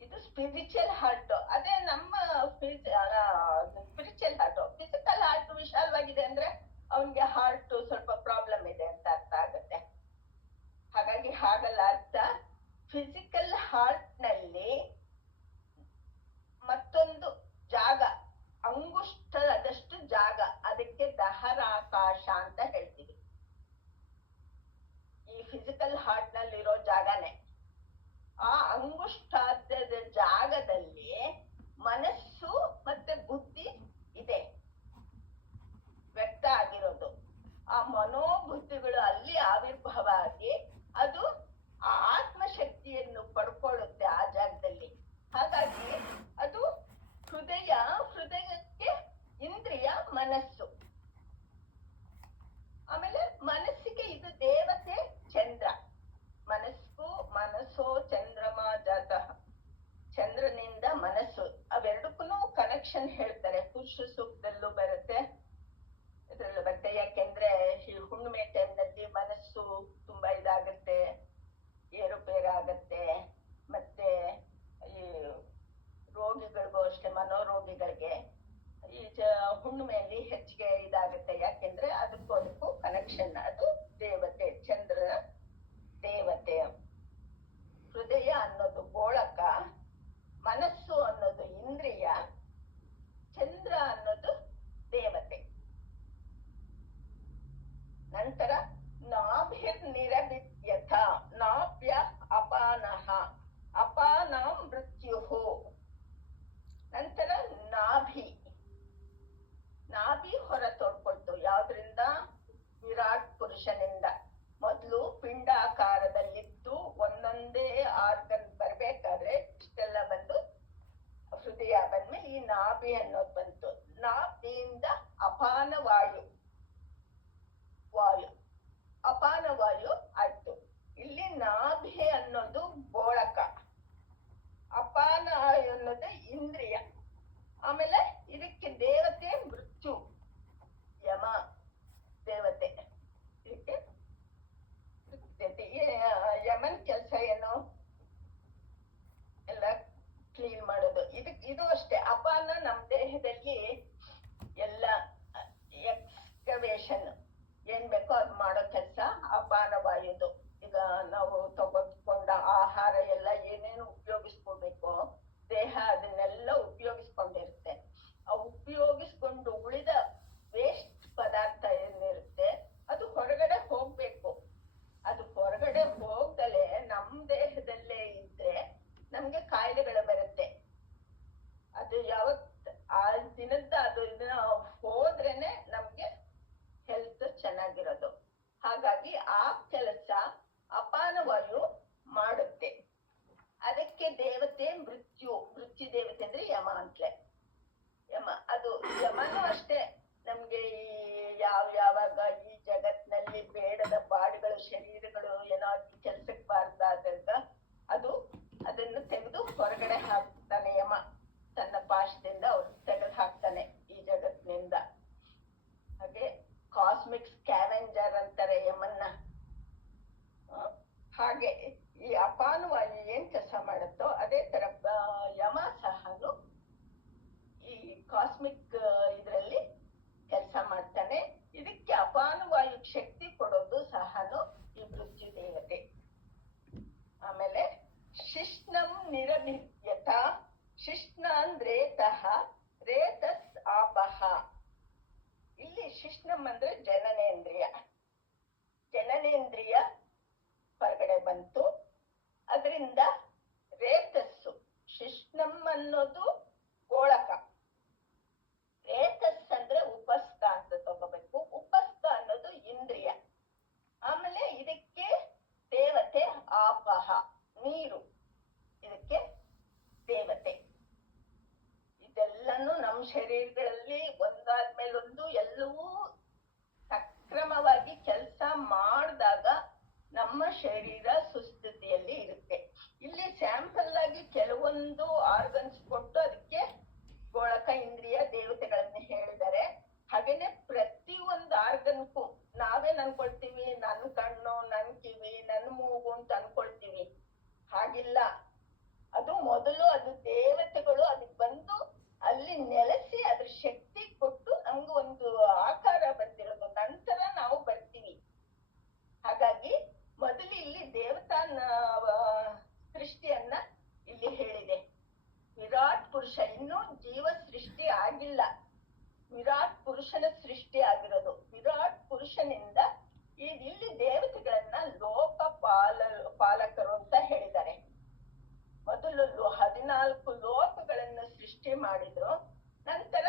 ಇದು ಸ್ಪಿರಿಚುವಲ್ ಹಾರ್ಟ್. ಅದೇ ನಮ್ಮ ಸ್ಪಿರಿಚುವಲ್ ಹಾರ್ಟ್, ಫಿಸಿಕಲ್ ಹಾರ್ಟ್ ವಿಶಾಲವಾಗಿದೆ ಅಂದ್ರೆ ಅವನಿಗೆ ಹಾರ್ಟ್ ಸ್ವಲ್ಪ ಪ್ರಾಬ್ಲಮ್ ಇದೆ ಅಂತ ಅರ್ಥ ಆಗುತ್ತೆ. ಹಾಗಾಗಿ ಹಾಗಲ್ಲ ಅರ್ಥ. ಫಿಸಿಕಲ್ ಹಾರ್ಟ್ ನಲ್ಲಿ ಮತ್ತೊಂದು ಜಾಗ, ಅಂಗುಷ್ಟದಷ್ಟು ಜಾಗ, ಅದಕ್ಕೆ ದಹರಾಕಾಶ ಅಂತ ಹೇಳ್ತೀವಿ. ಈ ಫಿಸಿಕಲ್ ಹಾರ್ಟ್ ನಲ್ಲಿರೋ ಜಾಗನೇ. ಆ ಅಂಗುಷ್ಟಾದ್ಯದ ಜಾಗದಲ್ಲಿ ಮನಸ್ಸು ಮತ್ತೆ ಬುದ್ಧಿ ಇದೆ, ವ್ಯಕ್ತ ಆಗಿರೋದು. ಆ ಮನೋಬುದ್ಧಿಗಳು ಅಲ್ಲಿ ಆವಿರ್ಭಾವ ಆಗಿ ಅದು ಆ ಆತ್ಮಶಕ್ತಿಯನ್ನು ಪಡ್ಕೊಳ್ಳುತ್ತೆ ಆ ಜಾಗದಲ್ಲಿ. ಹಾಗಾಗಿ ಅದು ಹೃದಯ, ಹೃದಯಕ್ಕೆ ಇಂದ್ರಿಯ ಮನಸ್ಸು. ಆಮೇಲೆ ಮನಸ್ಸಿಗೆ ಇದು ದೇವತೆ ಚಂದ್ರ. ಮನಸ್ಸೋ ಚಂದ್ರಮ ಜಾತಃ, ಚಂದ್ರನಿಂದ ಮನಸ್ಸು. ಅವೆರಡಕ್ಕೂ ಕನೆಕ್ಷನ್ ಹೇಳ್ತಾರೆ. ಪುರುಷ ಸೂಕ್ತದಲ್ಲೂ ಬರುತ್ತೆ, ಇದ್ರಲ್ಲೂ ಬರುತ್ತೆ. ಯಾಕೆಂದ್ರೆ ಈ ಹುಣ್ಣಿಮೆ ಟೈಮ್ನಲ್ಲಿ ಮನಸ್ಸು ತುಂಬಾ ಇದಾಗತ್ತೆ, ಏರುಪೇರಾಗತ್ತೆ. ಮತ್ತೆ ಈ ರೋಗಿಗಳಿಗೂ ಅಷ್ಟೇ, ಮನೋರೋಗಿಗಳಿಗೆ ಈ ಹುಣ್ಣಿಮೆಯಲ್ಲಿ ಹೆಚ್ಚಿಗೆ ಇದಾಗುತ್ತೆ. ಯಾಕೆಂದ್ರೆ ಅದಕ್ಕೂ ಕನೆಕ್ಷನ್. ಅದು ದೇವತೆ, ಚಂದ್ರನ ದೇವತೆ. ಹೃದಯ ಅನ್ನೋದು ಗೋಳಕ, ಮನಸ್ಸು ಅನ್ನೋದು ಇಂದ್ರಿಯ, ಚಂದ್ರ ಅನ್ನೋದು ದೇವತೆ. ನಂತರ ನಾಭಿರ್ನಿರಭಿದ್ಯಥ ನಾಭ್ಯ ಅಪಾನಃ ಅಪಾನಾಂ ಮೃತ್ಯುಹು. ನಂತರ ನಾಭಿ ಹೊರ ತೋಡ್ಕೊಳ್ತು. ಯಾವ್ದ್ರಿಂದ? ವಿರಾಟ್ ಪುರುಷನಿಂದ. ಮೊದಲು ಪಿಂಡಾಕಾರದಲ್ಲಿದ್ದು ಒಂದೊಂದೇ ಆರ್ಗನ್ ಬರ್ಬೇಕಾದ್ರೆ ಇಷ್ಟೆಲ್ಲ ಬಂದು ಹೃದಯ ಬಂದ್ಮೇಲೆ ಈ ನಾಭಿ ಅನ್ನೋದು ಬಂತು. ನಾಭಿಯಿಂದ ಅಪಾನ ವಾಯು ಅಪಾನ ವಾಯು ಆಯ್ತು. ಇಲ್ಲಿ ನಾಭಿ ಅನ್ನೋದು ಗೋಳಕ, ಅಪಾನ ಅನ್ನೋದು ಇಂದ್ರಿಯ. ಆಮೇಲೆ ಇದಕ್ಕೆ ದೇವತೆ ಮೃತ್ಯು, ಯಮ ದೇವತೆ. ಇದಕ್ಕೆ ಯಮನ್ ಕೆಲಸ ಏನು? ಎಲ್ಲ ಕ್ಲೀನ್ ಮಾಡೋದು. ಇದು ಅಷ್ಟೇ. ಅಪಾನ ನಮ್ಮ ದೇಹದಲ್ಲಿ ಶಿಷ್ಣಂ ಅಂದ್ರೆ ಜನನೇಂದ್ರಿಯ. ಜನನೇಂದ್ರಿಯ ಹೊರಗಡೆ ಬಂತು. ಅದರಿಂದ ರೇತಸ್ಸು, ಶಿಷ್ಣಂ ಅನ್ನೋದು ಗೋಳಕ, ರೇತಸ್ ಅಂದ್ರೆ ಉಪಸ್ಥ ಅಂತ ತಗೋಬೇಕು. ಉಪಸ್ಥ ಅನ್ನೋದು ಇಂದ್ರಿಯ. ಆಮೇಲೆ ಇದಕ್ಕೆ ದೇವತೆ ಆಪಹ, ನೀರು, ಇದಕ್ಕೆ ದೇವತೆ. ಇದೆಲ್ಲನೂ ನಮ್ಮ ಶರೀರಗಳಲ್ಲಿ ಒಂದಾದ್ಮೇಲೊಂದು ಎಲ್ಲವೂ ಸಕ್ರಮವಾಗಿ ಕೆಲಸ ಮಾಡಿದಾಗ ನಮ್ಮ ಶರೀರ ಸುಸ್ಥಿತಿಯಲ್ಲಿ ಇರುತ್ತೆ. ಇಲ್ಲಿ ಸ್ಯಾಂಪಲ್ ಆಗಿ ಕೆಲವೊಂದು ಆರ್ಗನ್ಸ್ ಕೊಟ್ಟು ಅದಕ್ಕೆ ಗೋಳಕ, ಇಂದ್ರಿಯ, ದೇವತೆಗಳನ್ನ ಹೇಳಿದ್ದಾರೆ. ಹಾಗೇನೆ ಪ್ರತಿಯೊಂದು ಆರ್ಗನ್ಗೂ ನಾವೇನ್ ಅನ್ಕೊಳ್ತೀವಿ, ನನ್ ಕಣ್ಣು, ನನ್ ಕಿವಿ, ನನ್ ಮೂಗು ಅಂತ ಅನ್ಕೊಳ್ತೀವಿ. ಹಾಗಿಲ್ಲ. ಅದು ಮೊದಲು ಅದು ದೇವತೆಗಳು ಅದಕ್ಕೆ ಬಂದು ಅಲ್ಲಿ ನೆಲೆಸಿ ಅದ್ರ ಶಕ್ತಿ ಕೊಟ್ಟು ನಮ್ಗೆ ಒಂದು ಆಕಾರ ಬಂದಿರೋದು. ನಂತರ ನಾವು ಬರ್ತೀವಿ. ಹಾಗಾಗಿ ಮೊದಲು ಇಲ್ಲಿ ದೇವತಾ ಸೃಷ್ಟಿಯನ್ನ ಇಲ್ಲಿ ಹೇಳಿದೆ. ವಿರಾಟ್ ಪುರುಷ, ಇನ್ನೂ ಜೀವ ಸೃಷ್ಟಿ ಆಗಿಲ್ಲ. ವಿರಾಟ್ ಪುರುಷನ ಸೃಷ್ಟಿ ಆಗಿರೋದು. ವಿರಾಟ್ ಪುರುಷನಿಂದ ಇಲ್ಲಿ ದೇವತೆಗಳನ್ನ ಲೋಕ ಪಾಲಕರು ಅಂತ ಹೇಳಿದ್ದಾರೆ. ಮೊದಲು 14 ಲೋಕಗಳನ್ನ ಸೃಷ್ಟಿ ಮಾಡಿದ್ರು. ನಂತರ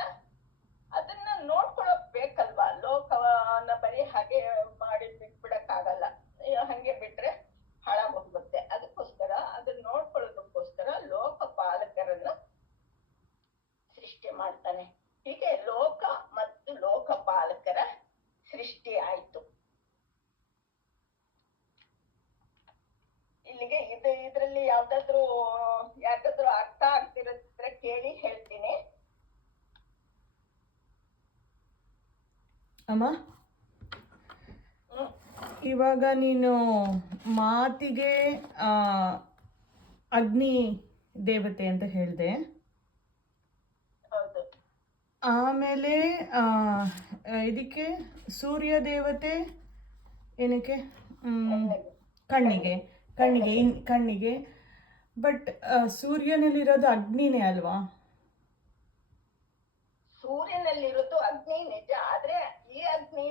ಅದನ್ನ ನೋಡ್ಕೊಳಕ್ ಬೇಕಲ್ವಾ? ಲೋಕವನ್ನ ಬರೀ ಹಾಗೆ ಮಾಡಿ ಬಿಟ್ಬಿಡಕ್ಕಾಗಲ್ಲ. ಹಂಗೆ ಬಿಟ್ರೆ ಹಾಳಾಗೋಗುತ್ತೆ. ಅದಕ್ಕೋಸ್ಕರ ಅದನ್ನ ನೋಡ್ಕೊಳ್ಳೋದಕ್ಕೋಸ್ಕರ ಲೋಕ ಪಾಲಕರನ್ನ ಸೃಷ್ಟಿ ಮಾಡ್ತಾನೆ. ಹೀಗೆ ಲೋಕ ಮತ್ತು ಲೋಕಪಾಲಕರ ಸೃಷ್ಟಿ ಆಯ್ತು. ಇಲ್ಲಿಗೆ ಇದ್ರಲ್ಲಿ ಯಾವ್ದಾದ್ರು ಅರ್ಥ ಆಗ್ತಿರೋದ್ರೆ ಕೇಳಿ ಹೇಳ್ತೀನಿ. ಅಮ್ಮ, ಇವಾಗ ನೀನು ಮಾತಿಗೆ ಅಗ್ನಿ ದೇವತೆ ಅಂತ ಹೇಳಿದೆ. ಹೌದು. ಆಮೇಲೆ ಇದಕ್ಕೆ ಸೂರ್ಯ ದೇವತೆ ಏನಕ್ಕೆ? ಕಣ್ಣಿಗೆ. ಕಣ್ಣಿಗೆ. ಬಟ್ ಸೂರ್ಯನಲ್ಲಿರೋದು ಅಗ್ನಿನೇ ಅಲ್ವಾ? ಸೂರ್ಯನಲ್ಲಿರೋದು ಅಗ್ನಿ ನಿಜ. ಆದ್ರೆ ಈ ಅಗ್ನಿ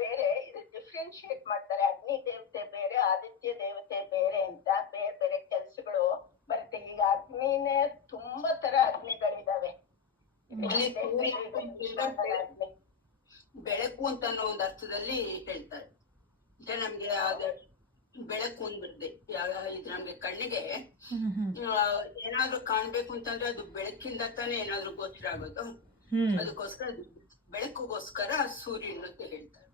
ಬೇರೆ. ಇದು ಡಿಫ್ರೆನ್ಶಿಯೇಟ್ ಮಾಡ್ತಾರೆ. ಅಗ್ನಿ ದೇವತೆ ಬೇರೆ, ಆದಿತ್ಯ ದೇವತೆ ಬೇರೆ ಅಂತ ಬೇರೆ ಬೇರೆ ಕೆಲ್ಸಗಳು ಬರುತ್ತೆ. ಈಗ ಅಗ್ನಿನೇ ತುಂಬಾ ತರ ಅಗ್ನಿಗಳಿದಾವೆ. ಬೆಳಕು ಅಂತ ಅನ್ನೋ ಒಂದು ಅರ್ಥದಲ್ಲಿ ಹೇಳ್ತಾರೆ. ನಮ್ಗೆ ಬೆಳಕು ಅಂದ್ಬಿಡ್ದೆ ಇದು ನಮ್ಗೆ ಕಣ್ಣಿಗೆ ಏನಾದ್ರು ಕಾಣ್ಬೇಕು ಅಂತಂದ್ರೆ ಅದು ಬೆಳಕಿಂದ ತಾನೇ ಏನಾದ್ರು ಗೋಚರ ಆಗೋದು. ಅದಕ್ಕೋಸ್ಕರ ಬೆಳಕಿಗೋಸ್ಕರ ಸೂರ್ಯನ ಅಂತ ಹೇಳ್ತಾರೆ.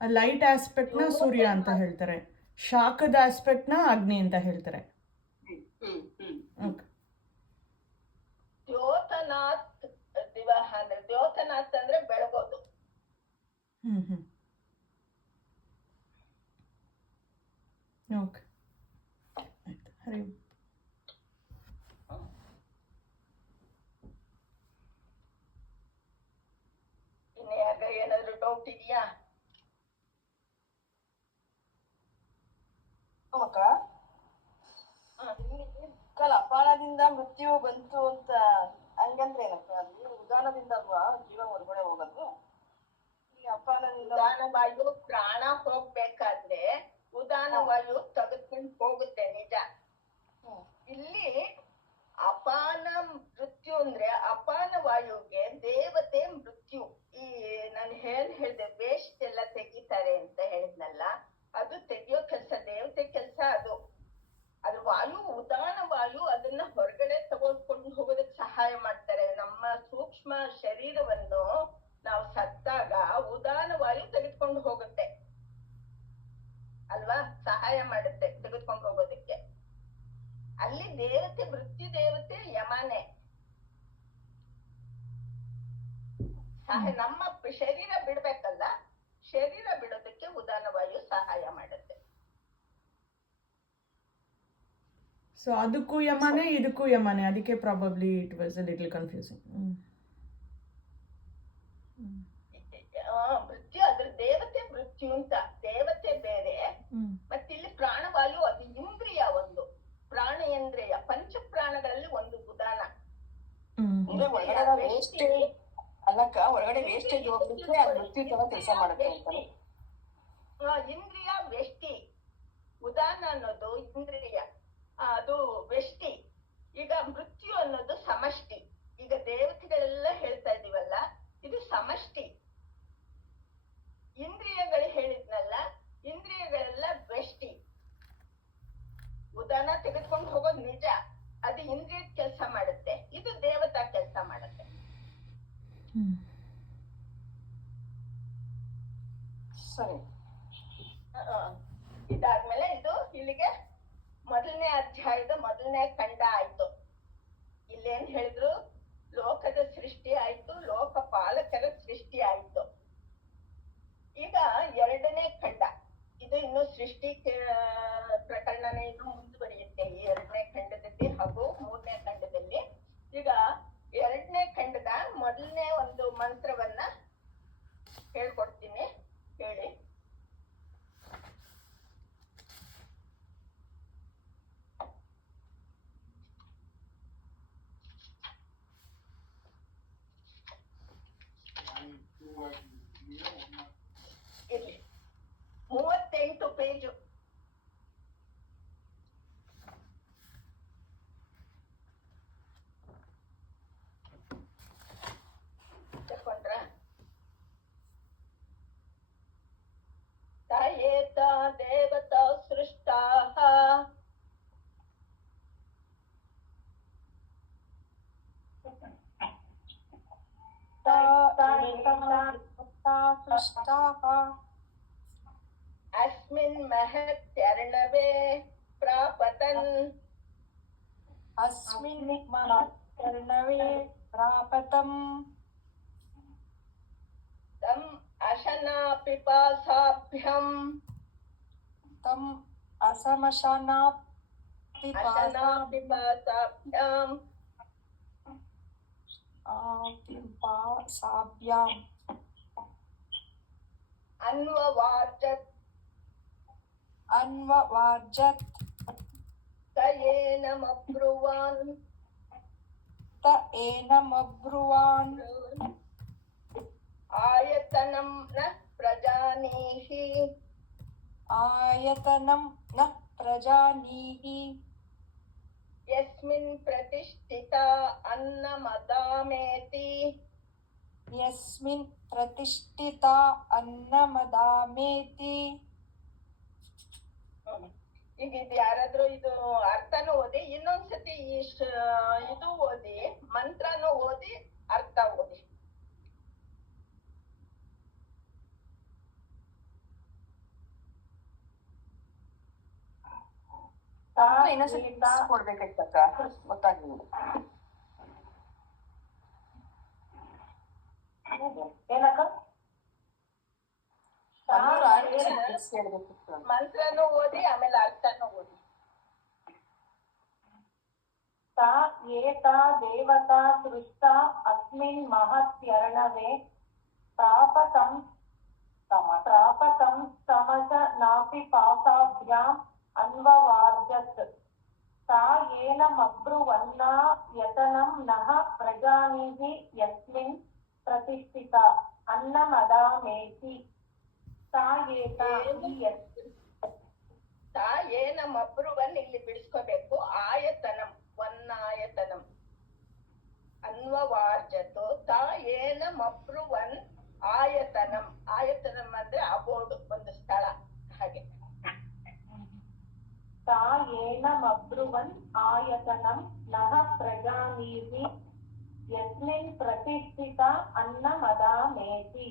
ಲೈಟ್ ಆಸ್ಪೆಕ್ಟ್ ನ ಸೂರ್ಯ ಅಂತ ಹೇಳ್ತಾರೆ, ಶಾಖದ ಆಸ್ಪೆಕ್ಟ್ ನ ಅಗ್ನಿ ಅಂತ ಹೇಳ್ತಾರೆ. ದ್ಯೋತನಾಥ್ ದಿವಹ ಅಂದ್ರೆ, ದ್ಯೋತನಾಥ್ ಅಂದ್ರೆ ಬೆಳಗೋದು. ಓಕೆ, ಹರಿ. ಇನ್ನು ಏನಾದ್ರು ಡೌಟ್ ಇದೆಯಾ? ಅಕ್ಕ, ಅಪಾನದಿಂದ ಮೃತ್ಯು ಬಂತು ಅಂತ ಹಂಗಂದ್ರೆ ಏನಕ್ಕ? ಅಲ್ಲಿ ಉದಾನದಿಂದ ಅಲ್ವಾ ಜೀವ ಹೊರಗಡೆ ಹೋಗೋದು? ಈ ಅಪಾನದಿಂದ ಉದಾನವಾಯು ಪ್ರಾಣ ಹೋಗ್ಬೇಕಾದ್ರೆ ಉದಾನವಾಯು ತೆಗೆದುಕೊಂಡು ಹೋಗುತ್ತೆ, ನಿಜ. ಇಲ್ಲಿ ಅಪಾನ ಮೃತ್ಯು ಅಂದ್ರೆ ಅಪಾನ ವಾಯುಗೆ ದೇವತೆ ಮೃತ್ಯು. ಈ ನಾನು ಹೇಳ್ದೆ ವೇಸ್ಟ್ ಎಲ್ಲ ತೆಗಿತಾರೆ ಅಂತ ಹೇಳಿದ್ನಲ್ಲ, ಅದು ತೆಗಿಯೋ ಕೆಲ್ಸ ದೇವತೆ ಕೆಲ್ಸ. ಅದು ವಾಯು, ಉದಾನ ವಾಯು ಅದನ್ನ ಹೊರಗಡೆ ತಗೊಂಡ್ಕೊಂಡು ಹೋಗೋದಕ್ಕೆ ಸಹಾಯ ಮಾಡ್ತಾರೆ. ನಮ್ಮ ಸೂಕ್ಷ್ಮ ಶರೀರವನ್ನು ನಾವು ಸತ್ತಾಗ ಉದಾನ ವಾಯು ತೆಗೆದುಕೊಂಡು ಹೋಗುತ್ತೆ ಅಲ್ವಾ? ಸಹಾಯ ಮಾಡುತ್ತೆ ತೆಗೆದುಕೊಂಡು ಹೋಗೋದಕ್ಕೆ. ಅಲ್ಲಿ ದೇವತೆ, ಮೃತ್ಯು ದೇವತೆ ಯಮನೆ. ನಮ್ಮ ಶರೀರ ಬಿಡ್ಬೇಕಲ್ಲ, ಶರೀರ ಬಿಡೋದಕ್ಕೆ ಉದಾನ ವಾಯು ಸಹಾಯ ಮಾಡುತ್ತೆ. ಸೊ ಅದಕ್ಕೂ ಯಮನೆ, ಇದಕ್ಕೂ ಯಮನೆ. ಅದಕ್ಕೆ probably it was a little confusing. ಮೃತ್ಯು ಅದ್ರ ದೇವತೆ ಮೃತ್ಯು ಅಂತ, ದೇವತೆ ಬೇರೆ. ಮತ್ತಿಲ್ಲಿ ಪ್ರಾಣವಾಯು ಅದು ಇಂದ್ರಿಯ, ಒಂದು ಪ್ರಾಣೇಂದ್ರಿಯ, ಪಂಚ ಪ್ರಾಣಗಳಲ್ಲಿ ಒಂದು ಉದಾನ. ಅಲ್ಲಕ್ಕ, ಹೊರಗಡೆ ಒಳಗಡೆ ವೇಸ್ಟೇಜ್ ಹೋಗ್ಬಿಟ್ರೆ ಅದು ಮೃತ್ಯು ತರ ಕೆಲಸ ಮಾಡುತ್ತೆ ಅಂತಾನೆ. ಇಂದ್ರಿಯ ವ್ಯಷ್ಟಿ, ಉದಾನ ಅನ್ನೋದು ಇಂದ್ರಿಯ, ಅದು ವ್ಯಷ್ಟಿ. ಈಗ ಮೃತ್ಯು ಅನ್ನೋದು ಸಮಷ್ಟಿ. ಈಗ ದೇವತೆಗಳೆಲ್ಲ ಹೇಳ್ತಾ ಇದೀವಲ್ಲ, ಇದು ಸಮಷ್ಟಿ. ಇಂದ್ರಿಯಗಳು ಹೇಳಿದ್ನಲ್ಲ, ಇಂದ್ರಿಯಗಳೆಲ್ಲ ವ್ಯಷ್ಟಿ. ಉದಾನ ತೆಗೆದುಕೊಂಡು ಹೋಗೋದು ನಿಜ, ಅದು ಇಂದ್ರಿಯದ ಕೆಲಸ ಮಾಡುತ್ತೆ, ಇದು ದೇವತಾ ಕೆಲಸ ಮಾಡುತ್ತೆ. ಸರಿ, ಇದಾದ್ಮೇಲೆ ಇದು ಇಲ್ಲಿಗೆ ಮೊದಲನೇ ಅಧ್ಯಾಯದ ಮೊದಲನೇ ಖಂಡ ಆಯ್ತು. ಇಲ್ಲೇನ್ ಹೇಳಿದ್ರು, ಲೋಕದ ಸೃಷ್ಟಿ ಆಯ್ತು, ಲೋಕ ಪಾಲಕರ ಸೃಷ್ಟಿ ಆಯ್ತು. ಈಗ ಎರಡನೇ ಖಂಡ, ಇದು ಇನ್ನು ಸೃಷ್ಟಿ ಪ್ರಕರಣನೇ ಇದು ಮುಂದುವರಿಯುತ್ತೆ ಈ ಎರಡನೇ ಖಂಡದಲ್ಲಿ ಹಾಗೂ ಮೂರನೇ ಖಂಡದಲ್ಲಿ. ಈಗ ಎರಡನೇ ಖಂಡದ ಮೊದಲನೇ ಒಂದು ಮಂತ್ರವನ್ನ ಹೇಳ್ಕೊಡ್ತೀನಿ, ಹೇಳಿ. ಇಲ್ಲಿ 38 ಪೇಜು. ತಕೊಂಡ್ರ? ತಾಯೇತ ದೇವತಾ ಸೃಷ್ಟಾಃ अस्मिन् महत्यर्णवे प्रापतन् तम् अशनापिपासाभ्यम् अन्ववार्जत् त एनमब्रुवान् आयतनं न प्रजानीहि यस्मिन् प्रतिष्ठिता अन्नमदामेति. ಈಗ ಇದು ಯಾರಾದ್ರೂ ಇದು ಅರ್ಥನೂ ಓದಿ, ಇನ್ನೊಂದ್ಸತಿ ಇದು ಓದಿ, ಮಂತ್ರನೂ ಓದಿ, ಅರ್ಥ ಓದಿ. ಇನ್ನೊಂದ್ಸತಿ ಕೊಡ್ಬೇಕಾಯ್ತಕ್ಕ, ಗೊತ್ತಾಗ್ಲಿಲ್ಲ. ಏನಕ್ಕ? ಮಂತ್ರನೂ ಓದಿ ಆಮೇಲೆ ಅರ್ಥನೂ ಓದಿ. ತಾ ಏತಾ ದೇವತಾ ಸೃಷ್ಟಾ ಅಸ್ಮಿನ್ ಮಹತ್ಯರ್ಣವೆ ಪ್ರಾಪತಂ ಸಮಸ ನಾಪಿ ಪಾಸಾಭ್ಯಾಂ ಅನ್ವವಾರ್ಜತ್. ತಾ ಏನಮಬ್ರುವನ್ನ ಯತನಂ ನಃ ಪ್ರಜಾನೀಹಿ ಯಸ್ಮಿನ್ ಪ್ರತಿಷ್ಠಿತಾ ಅನ್ನಮದಾಮೇತಿ. ಏನಮಬ್ರುವನ್ ಇಲ್ಲಿ ಬಿಡಿಸ್ಕೋಬೇಕು. ಆಯತನಂ, ವನ್ನಾಯತನಂ. ಅನ್ವವಾರ್ಜತು ತಾ ಏನಮಬ್ರುವನ್ ಆಯತನಂ. ಆಯತನಂ ಅಂದ್ರೆ ಅಬೋರ್ಡ್, ಒಂದು ಸ್ಥಳ, ಹಾಗೆ. ತಾ ಏನಮಬ್ರುವನ್ ಆಯತನಂ ನಃ ಪ್ರಜಾನೀಹಿ ಯಸ್ಮಿನ್ ಪ್ರತಿಷ್ಠಿತಾ ಅನ್ನಮದಾಮೇತಿ.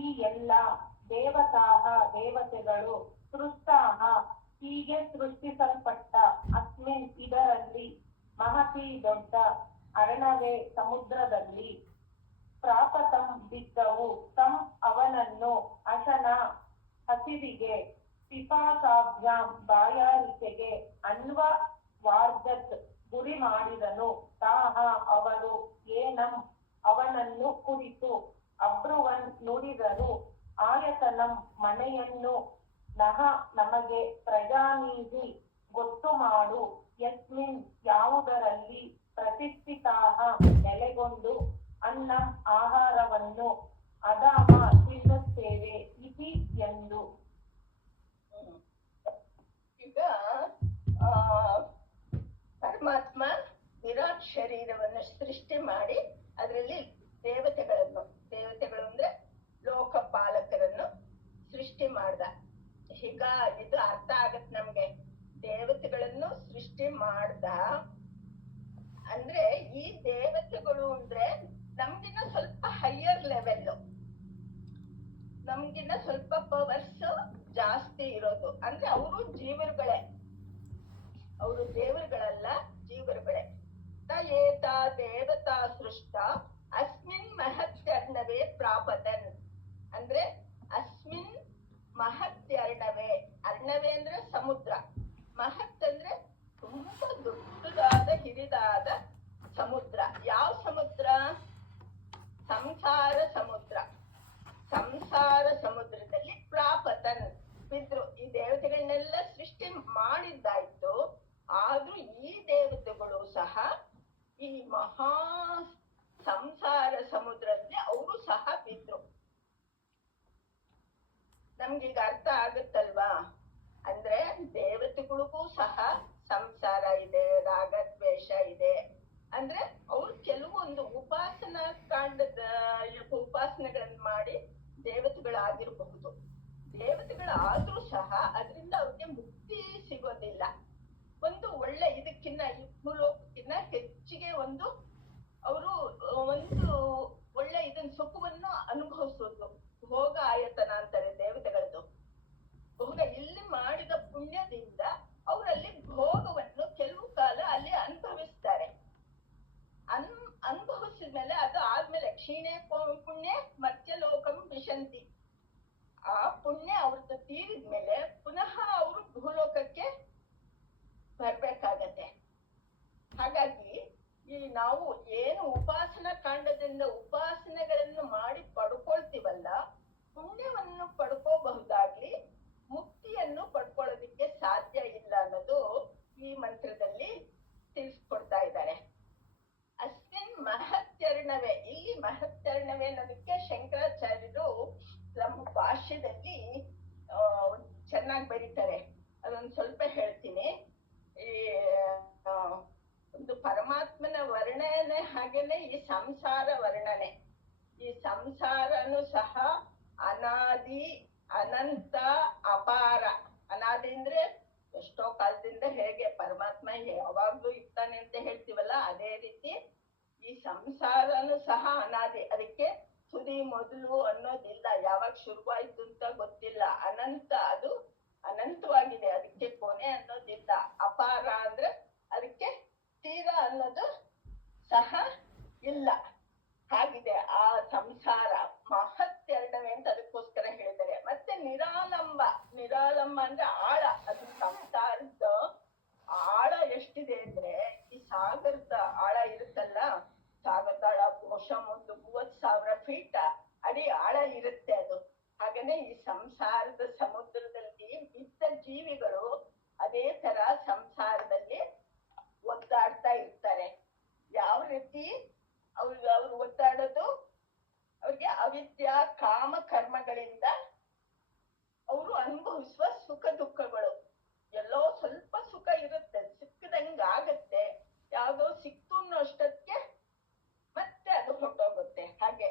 ಈ ಎಲ್ಲ ದೇವತಾಹ ದೇವತೆಗಳು ಸೃಷ್ಟಾಹ ಹೀಗೆ ಸೃಷ್ಟಿಸಲ್ಪಟ್ಟ ಅಸ್ಮಿನ್ ಇದರಲ್ಲಿ ಮಹತಿ ದೊಡ್ಡ ಅರ್ಣವೇ ಸಮುದ್ರದಲ್ಲಿ ಪ್ರಾಪತಂ ಬಿದ್ದವು ತಂ ಅವನನ್ನು ಅಶನ ಹಸಿವಿಗೆ ಪಿಪಾಸಾಭ್ಯಾಂ ಬಾಯಾರಿಕೆಗೆ ಅನ್ವ ವಾರ್ಜತ್ ಗುರಿ ಮಾಡಿದನು. ತಾಹ ಅವರು ಏನಂ ಅವನನ್ನು ಕುರಿತು ಅಬ್ರುವನ್ ನುಡಿದರು. ಆಯತನಂ ಮನೆಯನ್ನು ನಹ ನಮಗೆ ಪ್ರಜಾನೀಹಿ ಗೊತ್ತು ಮಾಡು. ಯಸ್ಮಿನ್ ಯಾವುದರಲ್ಲಿ ಪ್ರತಿಷ್ಠಿತಾಹ ನೆಲೆಗೊಂಡು ಅನ್ನಂ ಆಹಾರವನ್ನು ಅದಾಮ ತಿನ್ನುತ್ತೇವೆ ಇತಿ ಎಂದು. ಈಗ ಪರಮಾತ್ಮ ವಿರಾಟ್ ಶರೀರವನ್ನು ಸೃಷ್ಟಿ ಮಾಡಿ ಅದರಲ್ಲಿ ದೇವತೆಗಳು ಅಂದ್ರೆ ಲೋಕಪಾಲಕರನ್ನು ಸೃಷ್ಟಿ ಮಾಡ್ದ. ಈಗ ಇದು ಅರ್ಥ ಆಗತ್ ನಮ್ಗೆ. ದೇವತೆಗಳನ್ನು ಸೃಷ್ಟಿ ಮಾಡ್ದ ಅಂದ್ರೆ ಈ ದೇವತೆಗಳು ಅಂದ್ರೆ ನಮ್ಗಿನ್ನ ಸ್ವಲ್ಪ ಹೈಯರ್ ಲೆವೆಲ್, ನಮ್ಗಿನ್ನ ಸ್ವಲ್ಪ ಪವರ್ಸ್ ಜಾಸ್ತಿ ಇರೋದು. ಅಂದ್ರೆ ಅವರು ಜೀವರುಗಳೇ, ಅವರು ದೇವರುಗಳಲ್ಲ, ಜೀವರುಗಳೇ. ಏತ ದೇವತಾ ಸೃಷ್ಟ ಅಸ್ಮಿನ್ ಮಹತ್ಯರ್ಣವೇ ಪ್ರಾಪದನ್ ಅಂದ್ರೆ ಅಸ್ಮಿನ್ ಮಹತ್ಯರ್ಣವೇ, ಅರ್ಣವೇ ಅಂದ್ರೆ ಸಮುದ್ರ, ಮಹತ್ ಅಂದ್ರೆ ತುಂಬಾ ದೊಡ್ಡದಾದ ಹಿರಿದಾದ ಸಮುದ್ರ. ಯಾವ ಸಮುದ್ರ? ಸಂಸಾರ ಸಮುದ್ರ. ಸಂಸಾರ ಸಮುದ್ರದಲ್ಲಿ ಪ್ರಾಪತನ್ ಬಿದ್ರು. ಈ ದೇವತೆಗಳನ್ನೆಲ್ಲ ಸೃಷ್ಟಿ ಮಾಡಿದ್ದಾಯ್ತು, ಆದ್ರೂ ಈ ದೇವತೆಗಳು ಸಹ ಈ ಮಹಾ ಸಂಸಾರ ಸಮುದ್ರದಲ್ಲಿ ಅವರು ಸಹ ಬಿದ್ರು. ನಮ್ಗೀಗ ಅರ್ಥ ಆಗುತ್ತಲ್ವಾ? ಅಂದ್ರೆ ದೇವತೆಗಳಿಗೂ ಸಹ ಸಂಸಾರ ಇದೆ, ರಾಗದ್ವೇಷ ಇದೆ. ಅಂದ್ರೆ ಅವ್ರು ಕೆಲವೊಂದು ಉಪಾಸನಾ ಕಾಂಡದ ಉಪಾಸನೆಗಳನ್ನ ಮಾಡಿ ದೇವತೆಗಳಾಗಿರಬಹುದು. ದೇವತೆಗಳಾದ್ರೂ ಸಹ ಅದರಿಂದ ಅವ್ರಿಗೆ ಮುಕ್ತಿ ಸಿಗೋದಿಲ್ಲ. ಒಂದು ಒಳ್ಳೆ ಇದಕ್ಕಿನ್ನ ಭೂಲೋಕಕ್ಕಿನ್ನ ಹೆಚ್ಚಿಗೆ ಅವರು ಒಂದು ಒಳ್ಳೆ ಇದನ್ನ ಸುಖವನ್ನು ಅನುಭವಿಸೋದು. ಭೋಗ ಆಯತನ ಅಂತಾರೆ ದೇವತೆಗಳದ್ದು. ಭೋಗ ಇಲ್ಲಿ ಮಾಡಿದ ಪುಣ್ಯದಿಂದ ಅವರಲ್ಲಿ ಭೋಗವನ್ನು ಕೆಲವು ಕಾಲ ಅಲ್ಲಿ ಅನುಭವಿಸ್ತಾರೆ. ಅನುಭವಿಸಿದ್ಮೇಲೆ ಅದು ಆದ್ಮೇಲೆ ಕ್ಷೀಣೆ ಪುಣ್ಯ ಮರ್ತ್ಯಲೋಕಂ ವಿಶಂತಿ. ಆ ಪುಣ್ಯ ಅವ್ರದ್ದು ತೀರಿದ್ಮೇಲೆ ಪುನಃ ಅವರು ಭೂಲೋಕಕ್ಕೆ ಬರ್ಬೇಕಾಗತ್ತೆ. ಹಾಗಾಗಿ ಈ ನಾವು ಏನು ಉಪಾಸನಾ ಕಾಂಡದಿಂದ ಉಪಾಸನೆಗಳನ್ನು ಮಾಡಿ ಪಡ್ಕೊಳ್ತೀವಲ್ಲ, ಪುಣ್ಯವನ್ನು ಪಡ್ಕೋಬಹುದಾಗ್ಲಿ ಮುಕ್ತಿಯನ್ನು ಪಡ್ಕೊಳ್ಳೋದಿಕ್ಕೆ ಸಾಧ್ಯ ಇಲ್ಲ ಅನ್ನೋದು ಈ ಮಂತ್ರದಲ್ಲಿ ತಿಳಿಸ್ಕೊಡ್ತಾ ಇದ್ದಾರೆ. ಅಸ್ಮಿನ್ ಮಹತ್ಯರ್ಣವೇ, ಇಲ್ಲಿ ಮಹತ್ಯರ್ಣವೇ ಅನ್ನೋದಕ್ಕೆ ಶಂಕರಾಚಾರ್ಯರು ನಮ್ಮ ಭಾಷ್ಯದಲ್ಲಿ ಚೆನ್ನಾಗಿ ಬರೀತಾರೆ. ಅದೊಂದು ಸ್ವಲ್ಪ ಹೇಳ್ತೀನಿ. ಈ ಒಂದು ಪರಮಾತ್ಮನ ವರ್ಣನೆ ಹಾಗೇನೆ ಈ ಸಂಸಾರ ವರ್ಣನೆ. ಈ ಸಂಸಾರನು ಸಹ ಅನಾದಿ, ಅನಂತ, ಅಪಾರ. ಅನಾದಿ ಅಂದ್ರೆ ಎಷ್ಟೋ ಕಾಲದಿಂದ ಹೇಗೆ ಪರಮಾತ್ಮ ಯಾವಾಗ್ಲೂ ಇರ್ತಾನೆ ಅಂತ ಹೇಳ್ತೀವಲ್ಲ, ಅದೇ ರೀತಿ ಈ ಸಂಸಾರನು ಸಹ ಅನಾದಿ. ಅದಕ್ಕೆ ಸುದಿ ಮೊದಲು ಅನ್ನೋದಿಲ್ಲ, ಯಾವಾಗ ಶುರುವಾಯ್ತು ಅಂತ ಗೊತ್ತಿಲ್ಲ. ಅನಂತ, ಅದು ಅನಂತವಾಗಿದೆ, ಅದಕ್ಕೆ ಕೊನೆ ಅನ್ನೋದಿಲ್ಲ. ಅಪಾರ ಅಂದ್ರೆ ಅದಕ್ಕೆ ತೀರ ಅನ್ನೋದು ಸಹ ಇಲ್ಲ. ಹಾಗಿದೆ ಆ ಸಂಸಾರ. ಮಹತ್ಯರ್ಣವೇ ಅಂತ ಅದಕ್ಕೋಸ್ಕರ ಹೇಳಿದ್ದಾರೆ. ಮತ್ತೆ ನಿರಾಲಂಬ, ನಿರಾಲಂಬ ಅಂದ್ರೆ ಆಳ. ಅದು ಸಂಸಾರದ ಆಳ ಎಷ್ಟಿದೆ ಅಂದ್ರೆ ಈ ಸಾಗರದ ಆಳ ಇರುತ್ತಲ್ಲ, ಸಾಗರದ ಆಳ ಬಹುಶಃ ಒಂದು 30,000 ಫೀಟ್ ಅಡಿ ಆಳ ಇರುತ್ತೆ ಅದು. ಹಾಗೇನೆ ಈ ಸಂಸಾರದ ಸಮುದ್ರದಲ್ಲಿ ಇದ್ದ ಜೀವಿಗಳು ಅದೇ ತರ ಸಂಸಾರದಲ್ಲಿ ಒದ್ದಾಡ್ತಾ ಇರ್ತಾರೆ. ಯಾವ ರೀತಿ ಅವ್ರು ಒದ್ದಾಡೋದು? ಅವ್ರಿಗೆ ಅವಿದ್ಯಾ ಕಾಮ ಕರ್ಮಗಳಿಂದ ಅವರು ಅನುಭವಿಸುವ ಸುಖ ದುಃಖಗಳು. ಎಲ್ಲೋ ಸ್ವಲ್ಪ ಸುಖ ಇರುತ್ತೆ, ಸಿಕ್ಕದಂಗ ಆಗತ್ತೆ. ಯಾವ್ದೋ ಸಿಕ್ತು ಅನ್ನೋ ಅಷ್ಟಕ್ಕೆ ಮತ್ತೆ ಅದು ಹೊರಟೋಗುತ್ತೆ. ಹಾಗೆ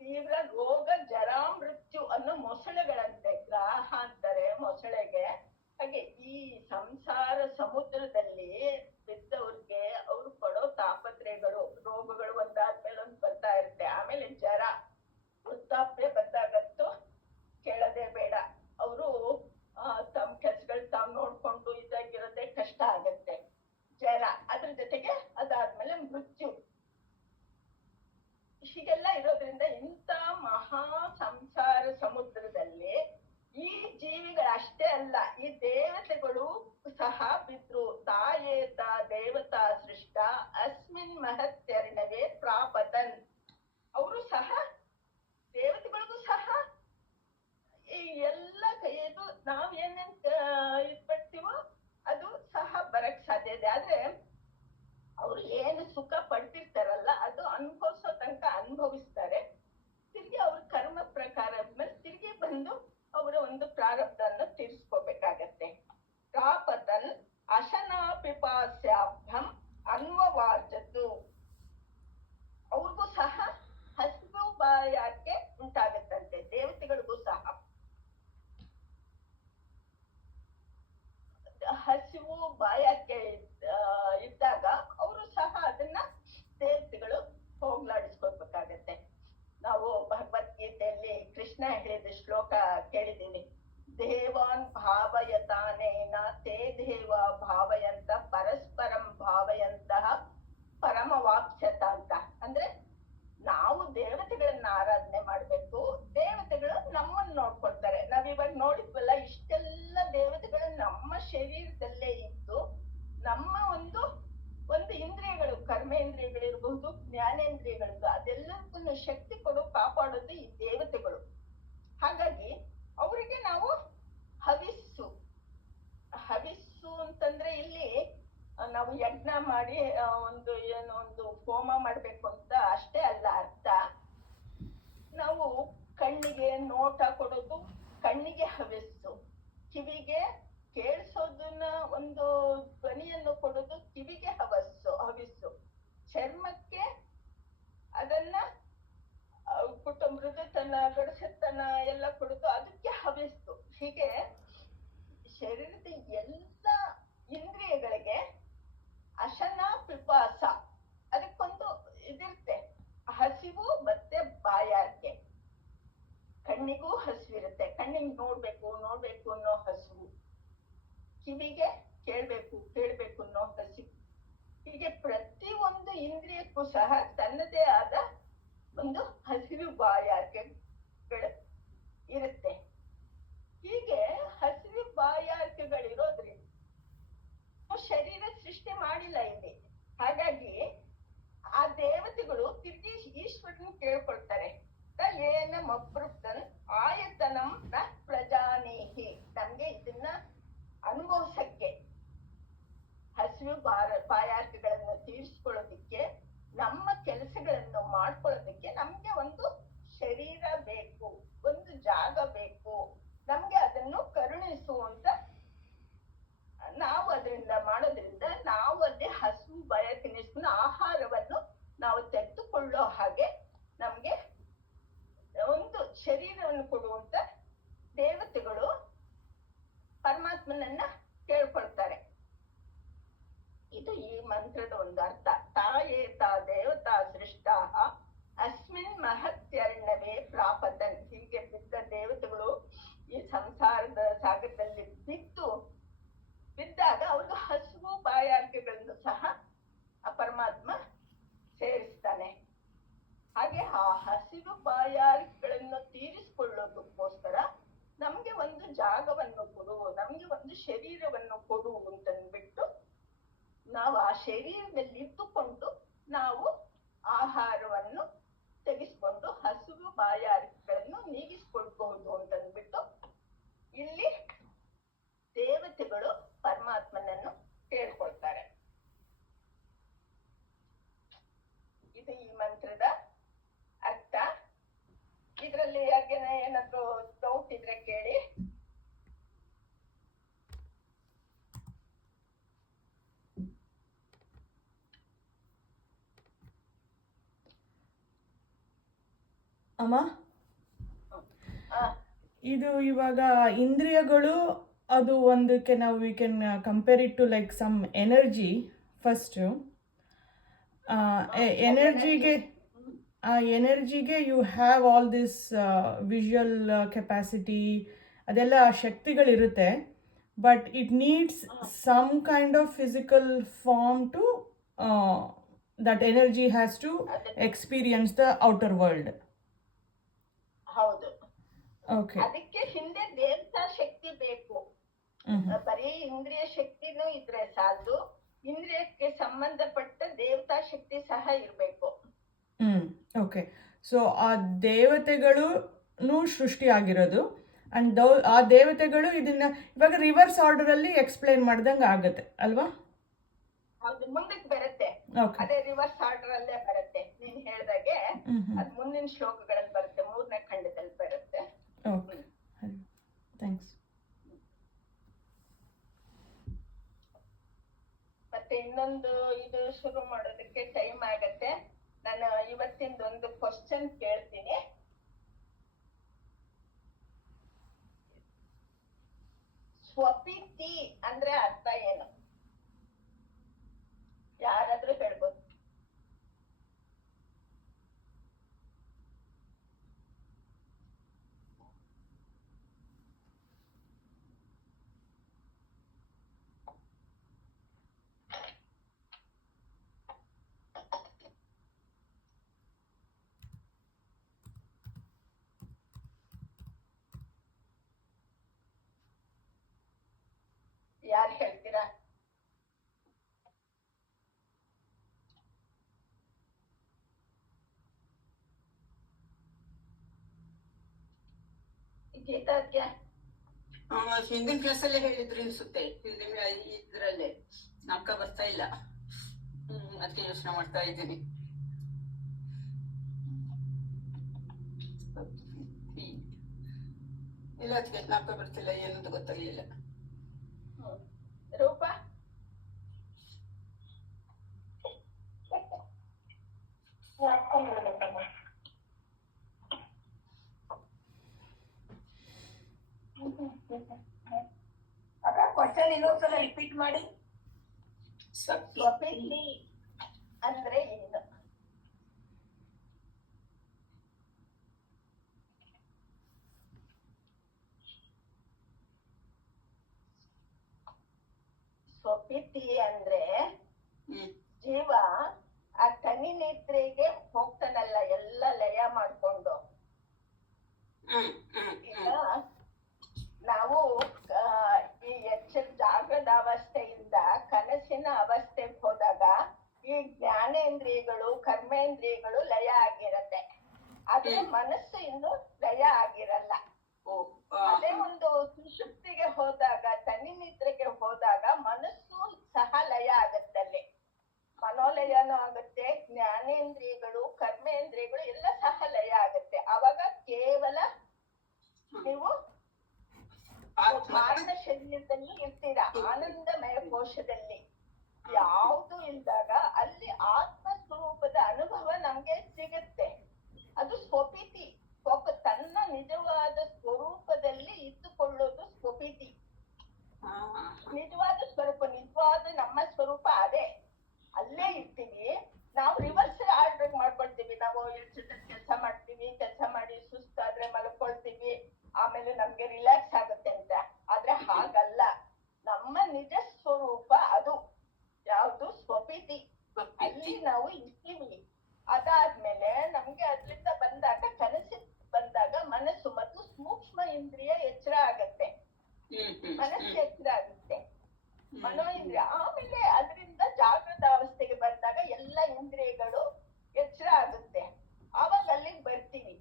ತೀವ್ರ ರೋಗ ಜರಾ ಮೃತ್ಯು ಅನ್ನೋ ಮೊಸಳೆಗಳಂತೆ, ಗ್ರಾಹ ಅಂತಾರೆ ಮೊಸಳೆಗೆ. ಹಾಗೆ ಈ ಸಂಸಾರ ಸಮುದ್ರದಲ್ಲಿ ಬಿದ್ದವ್ರಿಗೆ ಅವ್ರು ಪಡೋ ತಾಪತ್ರಯಗಳು, ರೋಗಗಳು ಒಂದಾದ್ಮೇಲೆ ಒಂದು ಬರ್ತಾ ಇರುತ್ತೆ. ಆಮೇಲೆ ಜರ, ವೃದ್ಧಾಪ್ಯ ಬಂದಾಗಂತೂ ಕೇಳೋದೇ ಬೇಡ. ಅವರು ತಮ್ಮ ಕೆಲ್ಸಗಳು ತಾವು ನೋಡ್ಕೊಂಡು ಇದಾಗಿರೋದೇ ಕಷ್ಟ ಆಗತ್ತೆ. ಜರ, ಅದ್ರ ಜೊತೆಗೆ ಅದಾದ್ಮೇಲೆ ಮೃತ್ಯು. ಹೀಗೆಲ್ಲ ಇರೋದ್ರಿಂದ ಇಂಥ ಮಹಾ ಸಂಸಾರ ಸಮುದ್ರದಲ್ಲಿ ಈ ಜೀವಿಗಳಷ್ಟೇ ಅಲ್ಲ, ಈ ದೇವತೆಗಳು ಸಹ ಬಿದ್ರು. ತಾಯೇತ ದೇವತಾ ಸೃಷ್ಟ ಅಸ್ಮಿನ್ ಮಹತ್ಯರ್ಣವೇ ಪ್ರಾಪತನ್. ಅವರು ಸಹ, ದೇವತೆಗಳಿಗೂ ಸಹ ಈ ಎಲ್ಲ ಇದು ನಾವ್ ಏನೇನ್ ಇದ್ಬಿಡ್ತೀವೋ ಅದು ಸಹ ಬರಕ್ ಸಾಧ್ಯ ಇದೆ. ಆದ್ರೆ ಅವ್ರು ಏನು ಸುಖ ಪಡ್ತಿರ್ತಾರಲ್ಲ ಅದು ಅನುಭವಿಸೋ ತನಕ ಅನುಭವಿಸ್ತಾರೆ. ಭಾವಯತಾನೇನ ತೇ ದೇವ ಭಾವಯಂತ ಪರಸ್ಪರಂ ಭಾವಯಂತಹ ಪರಮವಾಪ್ಸ್ಯತ ಅಂತ. ಅಂದ್ರೆ ನಾವು ದೇವತೆಗಳನ್ನ ಆರಾಧನೆ ಮಾಡ್ಬೇಕು, ದೇವತೆಗಳು ನಮ್ಮನ್ನ ನೋಡ್ಕೊಳ್ತಾರೆ. ನಾವಿವಾಗ ನೋಡಿದ್ವಲ್ಲ, ಇಷ್ಟೆಲ್ಲ ದೇವತೆಗಳು ನಮ್ಮ ಶರೀರದಲ್ಲೇ ಇದ್ದು ನಮ್ಮ ಒಂದು ಇಂದ್ರಿಯಗಳು, ಕರ್ಮೇಂದ್ರಿಯಗಳಿರ್ಬಹುದು, ಜ್ಞಾನೇಂದ್ರಿಯಗಳು, ಅದೆಲ್ಲಕ್ಕೂ ಶಕ್ತಿ ಕೊಡು ಕಾಪಾಡೋದು ಈ ದೇವತೆಗಳು. ಹಾಗಾಗಿ ಅವರಿಗೆ ನಾವು ಹವಿಸ್ಸು ಅಂತಂದ್ರೆ ಇಲ್ಲಿ ನಾವು ಯಜ್ಞ ಮಾಡಿ ಒಂದು ಹೋಮ ಮಾಡ್ಬೇಕು ಅಂತ ಅಷ್ಟೇ ಅಲ್ಲ ಅರ್ಥ. ನಾವು ಕಣ್ಣಿಗೆ ನೋಟ ಕೊಡೋದು, ಕಣ್ಣಿಗೆ ಹವಿಸ್ಸು, ಕಿವಿಗೆ ಕೇಳಿಸೋದನ್ನ ಒಂದು ಧ್ವನಿಯನ್ನು ಕೊಡೋದು ಕಿವಿಗೆ ಹವಿಸ್ಸು, ಚರ್ಮಕ್ಕೆ ಅದನ್ನ ಮೃದುತನ ಗಡಸತನ ಎಲ್ಲ ಕೊಡೋದು ಅದಕ್ಕೆ ಹವಿಸ್ಸು. ಹೀಗೆ ಶರೀರದ ಎಲ್ಲ ಇಂದ್ರಿಯಗಳಿಗೆ ಅಶನ ಪಿಪಾಸ ಅದಕ್ಕೊಂದು ಇದಿರುತ್ತೆ, ಹಸಿವು ಮತ್ತೆ ಬಾಯಾರಿಕೆ. ಕಣ್ಣಿಗೂ ಹಸಿವಿರುತ್ತೆ, ಕಣ್ಣಿಗೆ ನೋಡ್ಬೇಕು ಅನ್ನೋ ಹಸಿವು, ಕಿವಿಗೆ ಕೇಳ್ಬೇಕು ಅನ್ನೋ ಹಸಿವು. ಹೀಗೆ ಪ್ರತಿ ಒಂದು ಇಂದ್ರಿಯಕ್ಕೂ ಸಹ ತನ್ನದೇ ಆದ ಒಂದು ಹಸಿವು ಬಾಯಾರಿಕೆಗಳು ಇರುತ್ತೆ. ಹೀಗೆ ಹಸಿವು ಬಾಯಾರಿಕೆಗಳಿರೋದ್ರಿಂದ ಶರೀರ ಸೃಷ್ಟಿ ಮಾಡಿಲ್ಲ ಇಲ್ಲಿ. ಹಾಗಾಗಿ ಆ ದೇವತೆಗಳು ತಿರ್ಗಿ ಈಶ್ವರನ ಕೇಳ್ಕೊಳ್ತಾರೆ, ಏನ ಮಬ್ರುತನ್ ಆಯತನಂ ನ ಪ್ರಜಾನೇಹಿ. ನಮ್ಗೆ ಇದನ್ನ ಅನುಭವಿಸಕ್ಕೆ, ಹಸಿವು ಬಾಯಾರಿಕೆಗಳನ್ನು ತೀರಿಸ್ಕೊಳ್ಳೋದಿಕ್ಕೆ, ನಮ್ಮ ಕೆಲಸಗಳನ್ನು ಮಾಡ್ಕೊಳ್ಳೋದಕ್ಕೆ ನಮ್ಗೆ ಒಂದು ಶರೀರ ಬೇಕು, ಒಂದು ಜಾಗ ಬೇಕು, ನಮ್ಗೆ ಅದನ್ನು ಕರುಣಿಸುವಂತ. ನಾವು ಅದರಿಂದ ಮಾಡೋದ್ರಿಂದ ನಾವು ಅಲ್ಲಿ ಹಸಿವು ಬಾಯಾರಿಕೆ ಆಹಾರವನ್ನು ನಾವು ತೆಗೆದುಕೊಳ್ಳೋ ಹಾಗೆ ನಮ್ಗೆ ಒಂದು ಶರೀರವನ್ನು ಕೊಡುವಂತ ದೇವತೆಗಳು ಪರಮಾತ್ಮನನ್ನ ಕೇಳ್ಕೊಳ್ತಾರೆ. ಇದು ಈ ಮಂತ್ರದ ಒಂದು ಅರ್ಥ. ತಾಯೇತಾ ದೇವತಾ ಸೃಷ್ಟಾ ಅಸ್ಮಿನ್ ಮಹತ್ಯರ್ಣವೇ ಪ್ರಾಪತನ್. ಹೀಗೆ ಬಿದ್ದ ದೇವತೆಗಳು ಈ ಸಂಸಾರದ ಸಾಗರದಲ್ಲಿ ಬಿದ್ದಾಗ ಅವ್ರಿಗೆ ಹಸಿವು ಬಾಯಾರಿಕೆಗಳನ್ನು ಸಹ ಆ ಪರಮಾತ್ಮ ಸೇರಿಸ್ತಾನೆ. ಹಾಗೆ ಆ ಹಸಿವು ಬಾಯಾರಿಕೆಗಳನ್ನು ತೀರಿಸಿಕೊಳ್ಳೋದಕ್ಕೋಸ್ಕರ ನಮ್ಗೆ ಒಂದು ಜಾಗವನ್ನು ಕೊಡು, ನಮ್ಗೆ ಒಂದು ಶರೀರವನ್ನು ಕೊಡು ಅಂತಂದ್ಬಿಟ್ಟು ನಾವು ಆ ಶರೀರದಲ್ಲಿ ಇದ್ದುಕೊಂಡು ನಾವು ಆಹಾರವನ್ನು ತೆಗೆಸ್ಕೊಂಡು ಹಸಿವು ಬಾಯಾರಿಕೆಗಳನ್ನು ನೀಗಿಸ್ಕೊಳ್ಬಹುದು ಅಂತಂದ್ಬಿಟ್ಟು ಇಲ್ಲಿ ದೇವತೆಗಳು ಪರಮಾತ್ಮನನ್ನು ಕೇಳ್ಕೊಳ್ತಾರೆ. ಇದು ಈ ಮಂತ್ರದ ಅರ್ಥ. ಇದರಲ್ಲಿ ಯಾರಿಗೇನ ಏನಾದ್ರು ಡೌಟ್ ಇದ್ರೆ ಕೇಳಿ. ಅಮ್ಮ, ಇದು ಇವಾಗ ಇಂದ್ರಿಯಗಳು ಅದು ಒಂದಕ್ಕೆ ನಾವು we can compare it to like some energy. First ಎನರ್ಜಿಗೆ you have all this visual capacity, ಅದೆಲ್ಲ ಶಕ್ತಿಗಳಿರುತ್ತೆ. But it needs some kind of physical form to that energy has to experience the outer world. ಹೌದು, okay. ಅದಕ್ಕೆ ಹಿಂದೆ ದೇವತಾ ಶಕ್ತಿ ಬೇಕು. ಬರೀ ಇಂದ್ರಿಯ ಶಕ್ತಿನೂ ಇದ್ರೆ ಸಾಲದು, ಇಂದ್ರಿಯಕ್ಕೆ ಸಂಬಂಧಪಟ್ಟ ದೇವತಾ ಶಕ್ತಿ ಸಹ ಇರಬೇಕು. ಓಕೆ. ಸೊ ಆ ದೇವತೆಗಳು ಸೃಷ್ಟಿ ಆಗಿರೋದು ಅಂಡ್ ಆ ದೇವತೆಗಳು ಇದನ್ನ ಇವಾಗ ರಿವರ್ಸ್ ಆರ್ಡರ್ ಅಲ್ಲಿ ಎಕ್ಸ್ಪ್ಲೈನ್ ಮಾಡ್ದಂಗೆ ಆಗುತ್ತೆ ಅಲ್ವಾ? ಹೌದು, ಮುಂದಕ್ಕೆ ಬರುತ್ತೆ. ಓಕೆ. ಅದೇ ರಿವರ್ಸ್ ಆರ್ಡರ್ ಅಲ್ಲೇ ಬರುತ್ತೆ. ನೀನ್ ಹೇಳ್ದಾಗೆ ಅದು ಮುಂದಿನ ಶ್ಲೋಕಗಳಲ್ಲಿ ಬರುತ್ತೆ, 3ನೇ ಖಂಡದಲ್ಲಿ ಬರುತ್ತೆ. Okay, thanks. ಮತ್ತೆ ಇನ್ನೊಂದು ಇದು ಶುರು ಮಾಡೋದಕ್ಕೆ ಟೈಮ್ ಆಗತ್ತೆ. ನಾನು ಇವತ್ತಿಂದ ಒಂದು ಕ್ವಶನ್ ಕೇಳ್ತೀನಿ. ಸ್ವಪಿತಿ ಅಂದ್ರೆ ಅರ್ಥ ಏನು? ಯಾರಾದ್ರೂ ಹೇಳ್ಬೋದು. ಸತ್ಯ? ಹಿಂದಿನ ಕ್ಲಾಸಲ್ಲೇ ಹೇಳಿದ್ರು ಅನ್ಸುತ್ತೆ, ಹಿಂದಿನ ಇದ್ರಲ್ಲೇ ನಾಲ್ಕ ಬರ್ತಾ ಇಲ್ಲ. ಅದಕ್ಕೆ ಯೋಚನೆ ಮಾಡ್ತಾ ಇದ್ದೀನಿ. ಇಲ್ಲ ಅದಕ್ಕೆ ನಾಲ್ಕ ಬರ್ತಿಲ್ಲ, ಏನಂತ ಗೊತ್ತಾಗ್ಲಿಲ್ಲ. ರೂಪ? ಅಕ್ಕ ಕ್ವಶನ್ ಇನ್ನೊಂದ್ಸಲ ರಿಪೀಟ್ ಮಾಡಿ. ಸ್ವಪಿತಿ ಅಂದ್ರೆ ಏನು? ಸ್ವಪಿತಿ ಅಂದ್ರೆ ಜೀವ ಆ ತನಿ ನಿದ್ರೆಗೆ ಹೋಗ್ತಾನಲ್ಲ, ಎಲ್ಲ ಲಯ ಮಾಡ್ಕೊಂಡು. ಈಗ ನಾವು ಈ ಜಾಗೃತ ಅವಸ್ಥೆಯಿಂದ ಕನಸಿನ ಅವಸ್ಥೆಗೆ ಹೋದಾಗ ಈ ಜ್ಞಾನೇಂದ್ರಿಯಗಳು ಕರ್ಮೇಂದ್ರಿಯಗಳು ಲಯ ಆಗಿರತ್ತೆ, ಆದ್ರೆ ಮನಸ್ಸು ಇನ್ನು ಲಯ ಆಗಿರಲ್ಲ. ಅದೇ ಒಂದು ಸುಷುಪ್ತಿಗೆ ಹೋದಾಗ, ತನಿ ನಿದ್ರೆಗೆ ಹೋದಾಗ ಮನಸ್ಸು ಸಹ ಲಯ ಆಗತ್ತಲ್ಲಿ. ಮನೋಲಯನೂ ಆಗುತ್ತೆ, ಜ್ಞಾನೇಂದ್ರಿಯಗಳು ಕರ್ಮೇಂದ್ರಿಯಗಳು ಎಲ್ಲ ಸಹ ಲಯ ಆಗುತ್ತೆ. ಅವಾಗ ಕೇವಲ ನೀವು ಕಾರಣ ಶರೀರದಲ್ಲಿ ಇರ್ತೀರಾ, ಆನಂದಮಯ ಕೋಶದಲ್ಲಿ. ಯಾವುದು ಇಲ್ದಾಗ ಅಲ್ಲಿ ಆತ್ಮ ಸ್ವರೂಪದ ಅನುಭವ ನಮ್ಗೆ ಸಿಗುತ್ತೆ. ಅದು ಸ್ವಪಿತಿ. ತನ್ನ ನಿಜವಾದ ಸ್ವರೂಪದಲ್ಲಿ ಇದ್ದುಕೊಳ್ಳೋದು ಸ್ವಪಿತಿ. ನಿಜವಾದ ಸ್ವರೂಪ, ನಿಜವಾದ ನಮ್ಮ ಸ್ವರೂಪ ಅದೇ, ಅಲ್ಲೇ ಇರ್ತೀವಿ. ನಾವು ರಿವರ್ಸ್ ಆರ್ಡರ್ ಮಾಡ್ಕೊಳ್ತೀವಿ. ನಾವು ಕೆಲಸ ಮಾಡ್ತೀವಿ, ಕೆಲಸ ಮಾಡಿ ಸುಸ್ತಾದ್ರೆ ಮಲ್ಕೊಳ್ತೀವಿ, ಆಮೇಲೆ ನಮ್ಗೆ ರಿಲ್ಯಾಕ್ಸ್ ಆಗುತ್ತೆ ಅಂತ. ಆದ್ರೆ ಹಾಗಲ್ಲ, ನಮ್ಮ ನಿಜ ಸ್ವರೂಪ ಅದು ಯಾವುದು? ಸ್ವಪಿತಿ. ಅಲ್ಲಿ ನಾವು ಇರ್ತೀವಿ. ಅದಾದ್ಮೇಲೆ ನಮ್ಗೆ ಅದ್ರಿಂದ ಬಂದಾಗ, ಕನಸಿಗೆ ಬಂದಾಗ ಮನಸ್ಸು ಮತ್ತು ಸೂಕ್ಷ್ಮ ಇಂದ್ರಿಯ ಎಚ್ಚರ ಆಗತ್ತೆ, ಮನಸ್ಸು ಎಚ್ಚರ ಆಗುತ್ತೆ, ಮನೋ ಇಂದ್ರಿಯ. ಆಮೇಲೆ ಅದರಿಂದ ಜಾಗೃತ ಅವಸ್ಥೆಗೆ ಬಂದಾಗ ಎಲ್ಲ ಇಂದ್ರಿಯಗಳು ಎಚ್ಚರ ಆಗುತ್ತೆ. ಆವಾಗ ಅಲ್ಲಿಗೆ ಬರ್ತೀವಿ.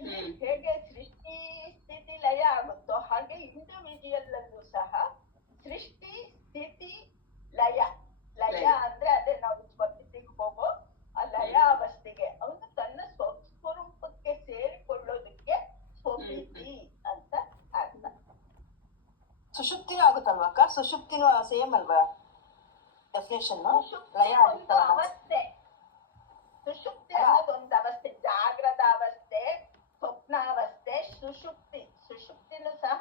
ಇಲ್ಲಿ ಹೇಗೆ ಸೃಷ್ಟಿ ಸ್ಥಿತಿ ಲಯ ಆಗುತ್ತೋ ಹಾಗೆ ಇಂಡಿವಿಜುವಲ್ ಅಲ್ಲೂ ಸಹ ಸೃಷ್ಟಿ ಸ್ಥಿತಿ ಲಯ. ಲಯ ಅಂದ್ರೆ ಅದೇ ನಾವು ಸ್ವಪಿತಿಗೆ ಹೋಗೋ ಆ ಲಯ ಅವಸ್ಥೆಗೆ, ಅವನು ತನ್ನ ಸ್ವರೂಪಕ್ಕೆ ಸೇರಿಕೊಳ್ಳೋದಕ್ಕೆ ಸ್ವಪಿತಿ ಅಂತ ಅರ್ಥ. ಸುಷುಪ್ತಿನೂ ಆಗುತ್ತಲ್ವಾ ಅಕ್ಕ? ಸುಷುಪ್ತಿನೂ ಸೇಮ್ ಅಲ್ವಾ ಡೆಫಿನೇಷನ್? ಲಯ ಆಗುತ್ತಲ್ಲ ಅವಸ್ಥೆ. ಸುಷುಪ್ತಿ ಅನ್ನೋದು ಒಂದು ಅವಸ್ಥೆ. ಜಾಗ್ರದ ಅವಸ್ಥೆ, ಸ್ವಪ್ನಾವಸ್ಥೆ, ಸುಷುಪ್ತಿ. ಸುಷುಪ್ತಿನೂ ಸಹ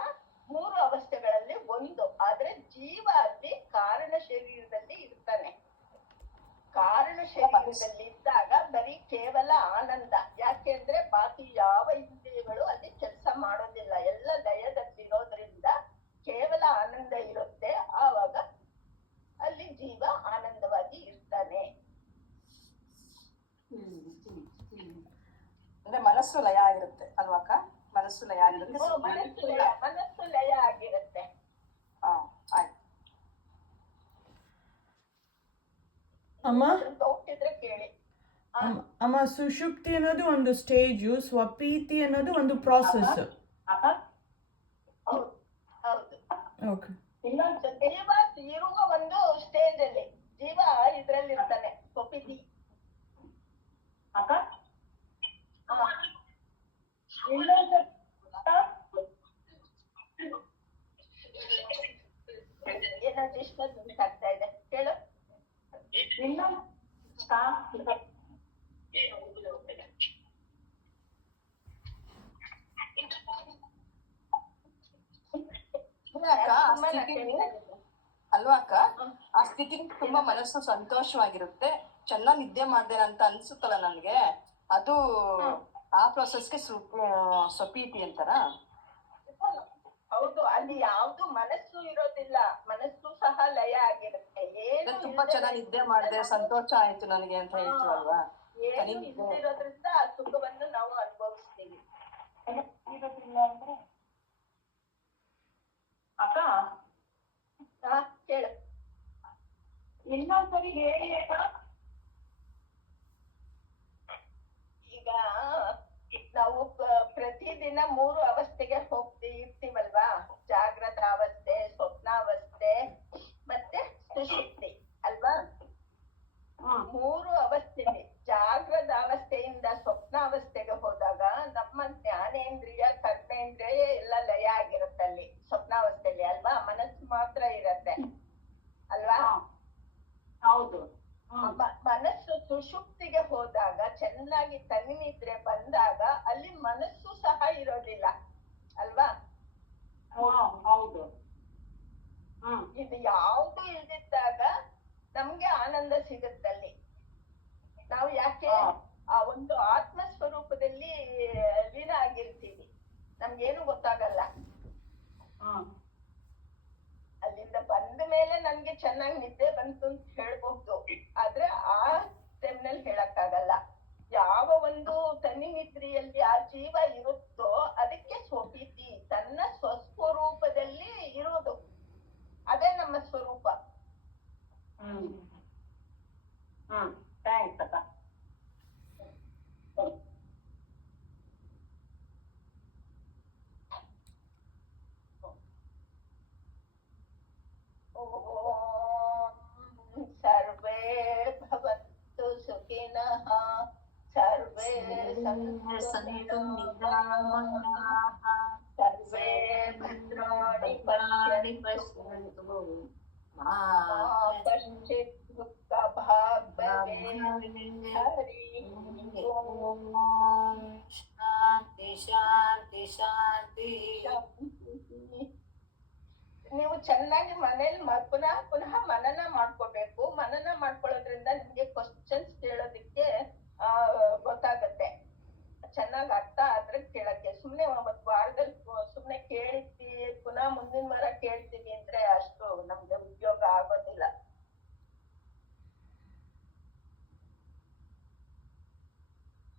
3 ಅವಸ್ಥೆಗಳಲ್ಲಿ ಒಂದು. ಆದ್ರೆ ಜೀವ ಅಲ್ಲಿ ಕಾರಣ ಶರೀರದಲ್ಲಿ ಇರ್ತಾನೆ. ಕಾರಣ ಶರೀರದಲ್ಲಿ ಇದ್ದಾಗ ಬರೀ ಕೇವಲ ಆನಂದ. ಯಾಕೆಂದ್ರೆ ಬಾಕಿ ಯಾವ ಇಂದ್ರಿಯಗಳು ಅಲ್ಲಿ ಕೆಲಸ ಮಾಡೋದಿಲ್ಲ, ಎಲ್ಲ ಲಯದಲ್ಲಿರೋದ್ರಿಂದ ಕೇವಲ ಆನಂದ ಇರುತ್ತೆ. ಆವಾಗ ಅಲ್ಲಿ ಜೀವ ಆನಂದವಾಗಿ ಇರ್ತಾನೆ. ಅಂದ್ರೆ ಮನಸ್ಸು ಲಯ ಆಗಿರುತ್ತೆ ಅಲ್ವಾ ಅಕ್ಕ? ಮನಸ್ಸು ಲಯ ಆಗಿರುತ್ತೆ, ಮನಸ್ಸು ಲಯ ಆಗಿರುತ್ತೆ. ಆಯ್ತು ಅಮ್ಮ ಹೋಗ್ತಿದ್ರೆ ಕೇಳಿ. ಅಮ್ಮ, ಸುಷುಪ್ತಿ ಅನ್ನೋದು ಒಂದು ಸ್ಟೇಜು, ಸ್ವಪೀತಿ ಅನ್ನೋದು ಒಂದು ಪ್ರಾಸೆಸ್. ಹೌದು. ಓಕೆ. ಜೀವ ಇರುವ ಒಂದು ಸ್ಟೇಜ್ ಅಲ್ಲಿ ಜೀವ ಇದ್ರಲ್ಲಿ ಇರ್ತಾನೆ, ಸ್ವಪಿತಿ. ಏನೋ ಡಿಸ್ಟರ್ಬೆನ್ಸ್ ಆಗ್ತಾ ಇದೆ, ಕೇಳು. ಅಲ್ವಾ ಅಕ್ಕ? ಆ ಸ್ಥಿತಿ ತುಂಬಾ ಮನಸ್ಸು ಸಂತೋಷವಾಗಿರುತ್ತೆ, ಚೆನ್ನಾಗಿ ನಿದ್ದೆ ಮಾಡ್ದೇನೆ ಅಂತ ಅನ್ಸುತ್ತಲ್ಲ ನನ್ಗೆ. ಅದು ಆ ಪ್ರೊಸೆಸ್ಗೆ ಸ್ವಪೀತಿ ಅಂತಾರ? ಹೌದು. ಅಲ್ಲಿ ಯಾವ್ದು ಮನಸ್ಸು ಇರೋದಿಲ್ಲ, ಮನಸ್ಸು ಸಹ ಲಯ ಆಗಿರುತ್ತೆ. ಏನು ತುಂಬಾ ಚೆನ್ನಾಗಿ ನಿದ್ದೆ ಮಾಡಿದೆ, ಸಂತೋಷ ಆಯ್ತು ನನಗೆ ಅಂತ ಹೇಳ್ತೀವಲ್ವಾ? ಏನು ಇಲ್ದಿರೋದ್ರಿಂದ ಆ ಸುಖವನ್ನು ನಾವು ಅನುಭವಿಸ್ತೀವಿ. ಅಕ್ಕ ಹೇಳು. ಇನ್ನೊಂದ್ಸರಿ ಹೇಳಿ ಅಕ್ಕ. ಈಗ ನಾವು ಪ್ರತಿದಿನ 3 ಅವಸ್ಥೆಗೆ ಹೋಗ್ತೀವಿ ತನ್ನಿದ್ರೆ ಬಂದಾಗ ಅಲ್ಲಿ ಮನಸ್ಸು ಸಹ ಇರೋದಿಲ್ಲ ಅಲ್ವಾ? ಹೌದು. ಇದು ಯಾವ್ದು ಇಲ್ದಿದ್ದಾಗ ನಮ್ಗೆ ಆನಂದ ಸಿಗುತ್ತಲ್ಲಿ. ನಾವು ಯಾಕೆ ಆ ಒಂದು ಆತ್ಮ ಸ್ವರೂಪದಲ್ಲಿ ಲೀನ ಆಗಿರ್ತೀವಿ, ನಮ್ಗೇನು ಗೊತ್ತಾಗಲ್ಲ. ಅಲ್ಲಿಂದ ಬಂದ ಮೇಲೆ ನನ್ಗೆ ಚೆನ್ನಾಗಿ ನಿದ್ದೆ ಬಂತು ಅಂತ ಹೇಳ್ಬಹುದು, ಆದ್ರೆ ಆ ಟೈಮ್ನಲ್ಲಿ ಹೇಳಕ್ಕಾಗಲ್ಲ. ಯಾವ ಒಂದು ತನ್ನಿ ನಿದ್ರೆಯಲ್ಲಿ ಆ ಜೀವ ಇರುತ್ತೋ ಅದಕ್ಕೆ ಸ್ವಪೀತಿ, ತನ್ನ ಸ್ವಸ್ವರೂಪದಲ್ಲಿ ಇರೋದು, ಅದೇ ನಮ್ಮ ಸ್ವರೂಪ. ಥ್ಯಾಂಕ್ಸ್ ಅಕ್ಕ. ಸರ್ವೇ ಭವಂತು ಸುಖಿನಃ, ಸರ್ವೇ ಸಂತು ನಿರಾಮಯಾಃ, ಸರ್ವೇ ಭದ್ರಾಣಿ ಪಶ್ಯन्तು ಮಾ ಕಶ್ಚಿತ್ ದುಃಖಭಾಗ್ ಭವೇತ್. ಹರಿ ಓಂ. ಶಾಂತಿ ಶಾಂತಿ ಶಾಂತಿ. ನೀವು ಚೆನ್ನಾಗಿ ಮನೇಲಿ ಪುನಃ ಪುನಃ ಮನನ ಮಾಡ್ಕೋಬೇಕು. ಮನನ ಮಾಡ್ಕೊಳ್ಳೋದ್ರಿಂದ ನಿಮ್ಗೆ ಕ್ವಶನ್ಸ್ ಕೇಳೋದಿಕ್ಕೆ ಗೊತ್ತಾಗತ್ತೆ, ಚೆನ್ನಾಗ್ ಅರ್ಥ ಆದ್ರೆ ಕೇಳಕ್ಕೆ. ಸುಮ್ನೆ ಒಂದ್ ವಾರ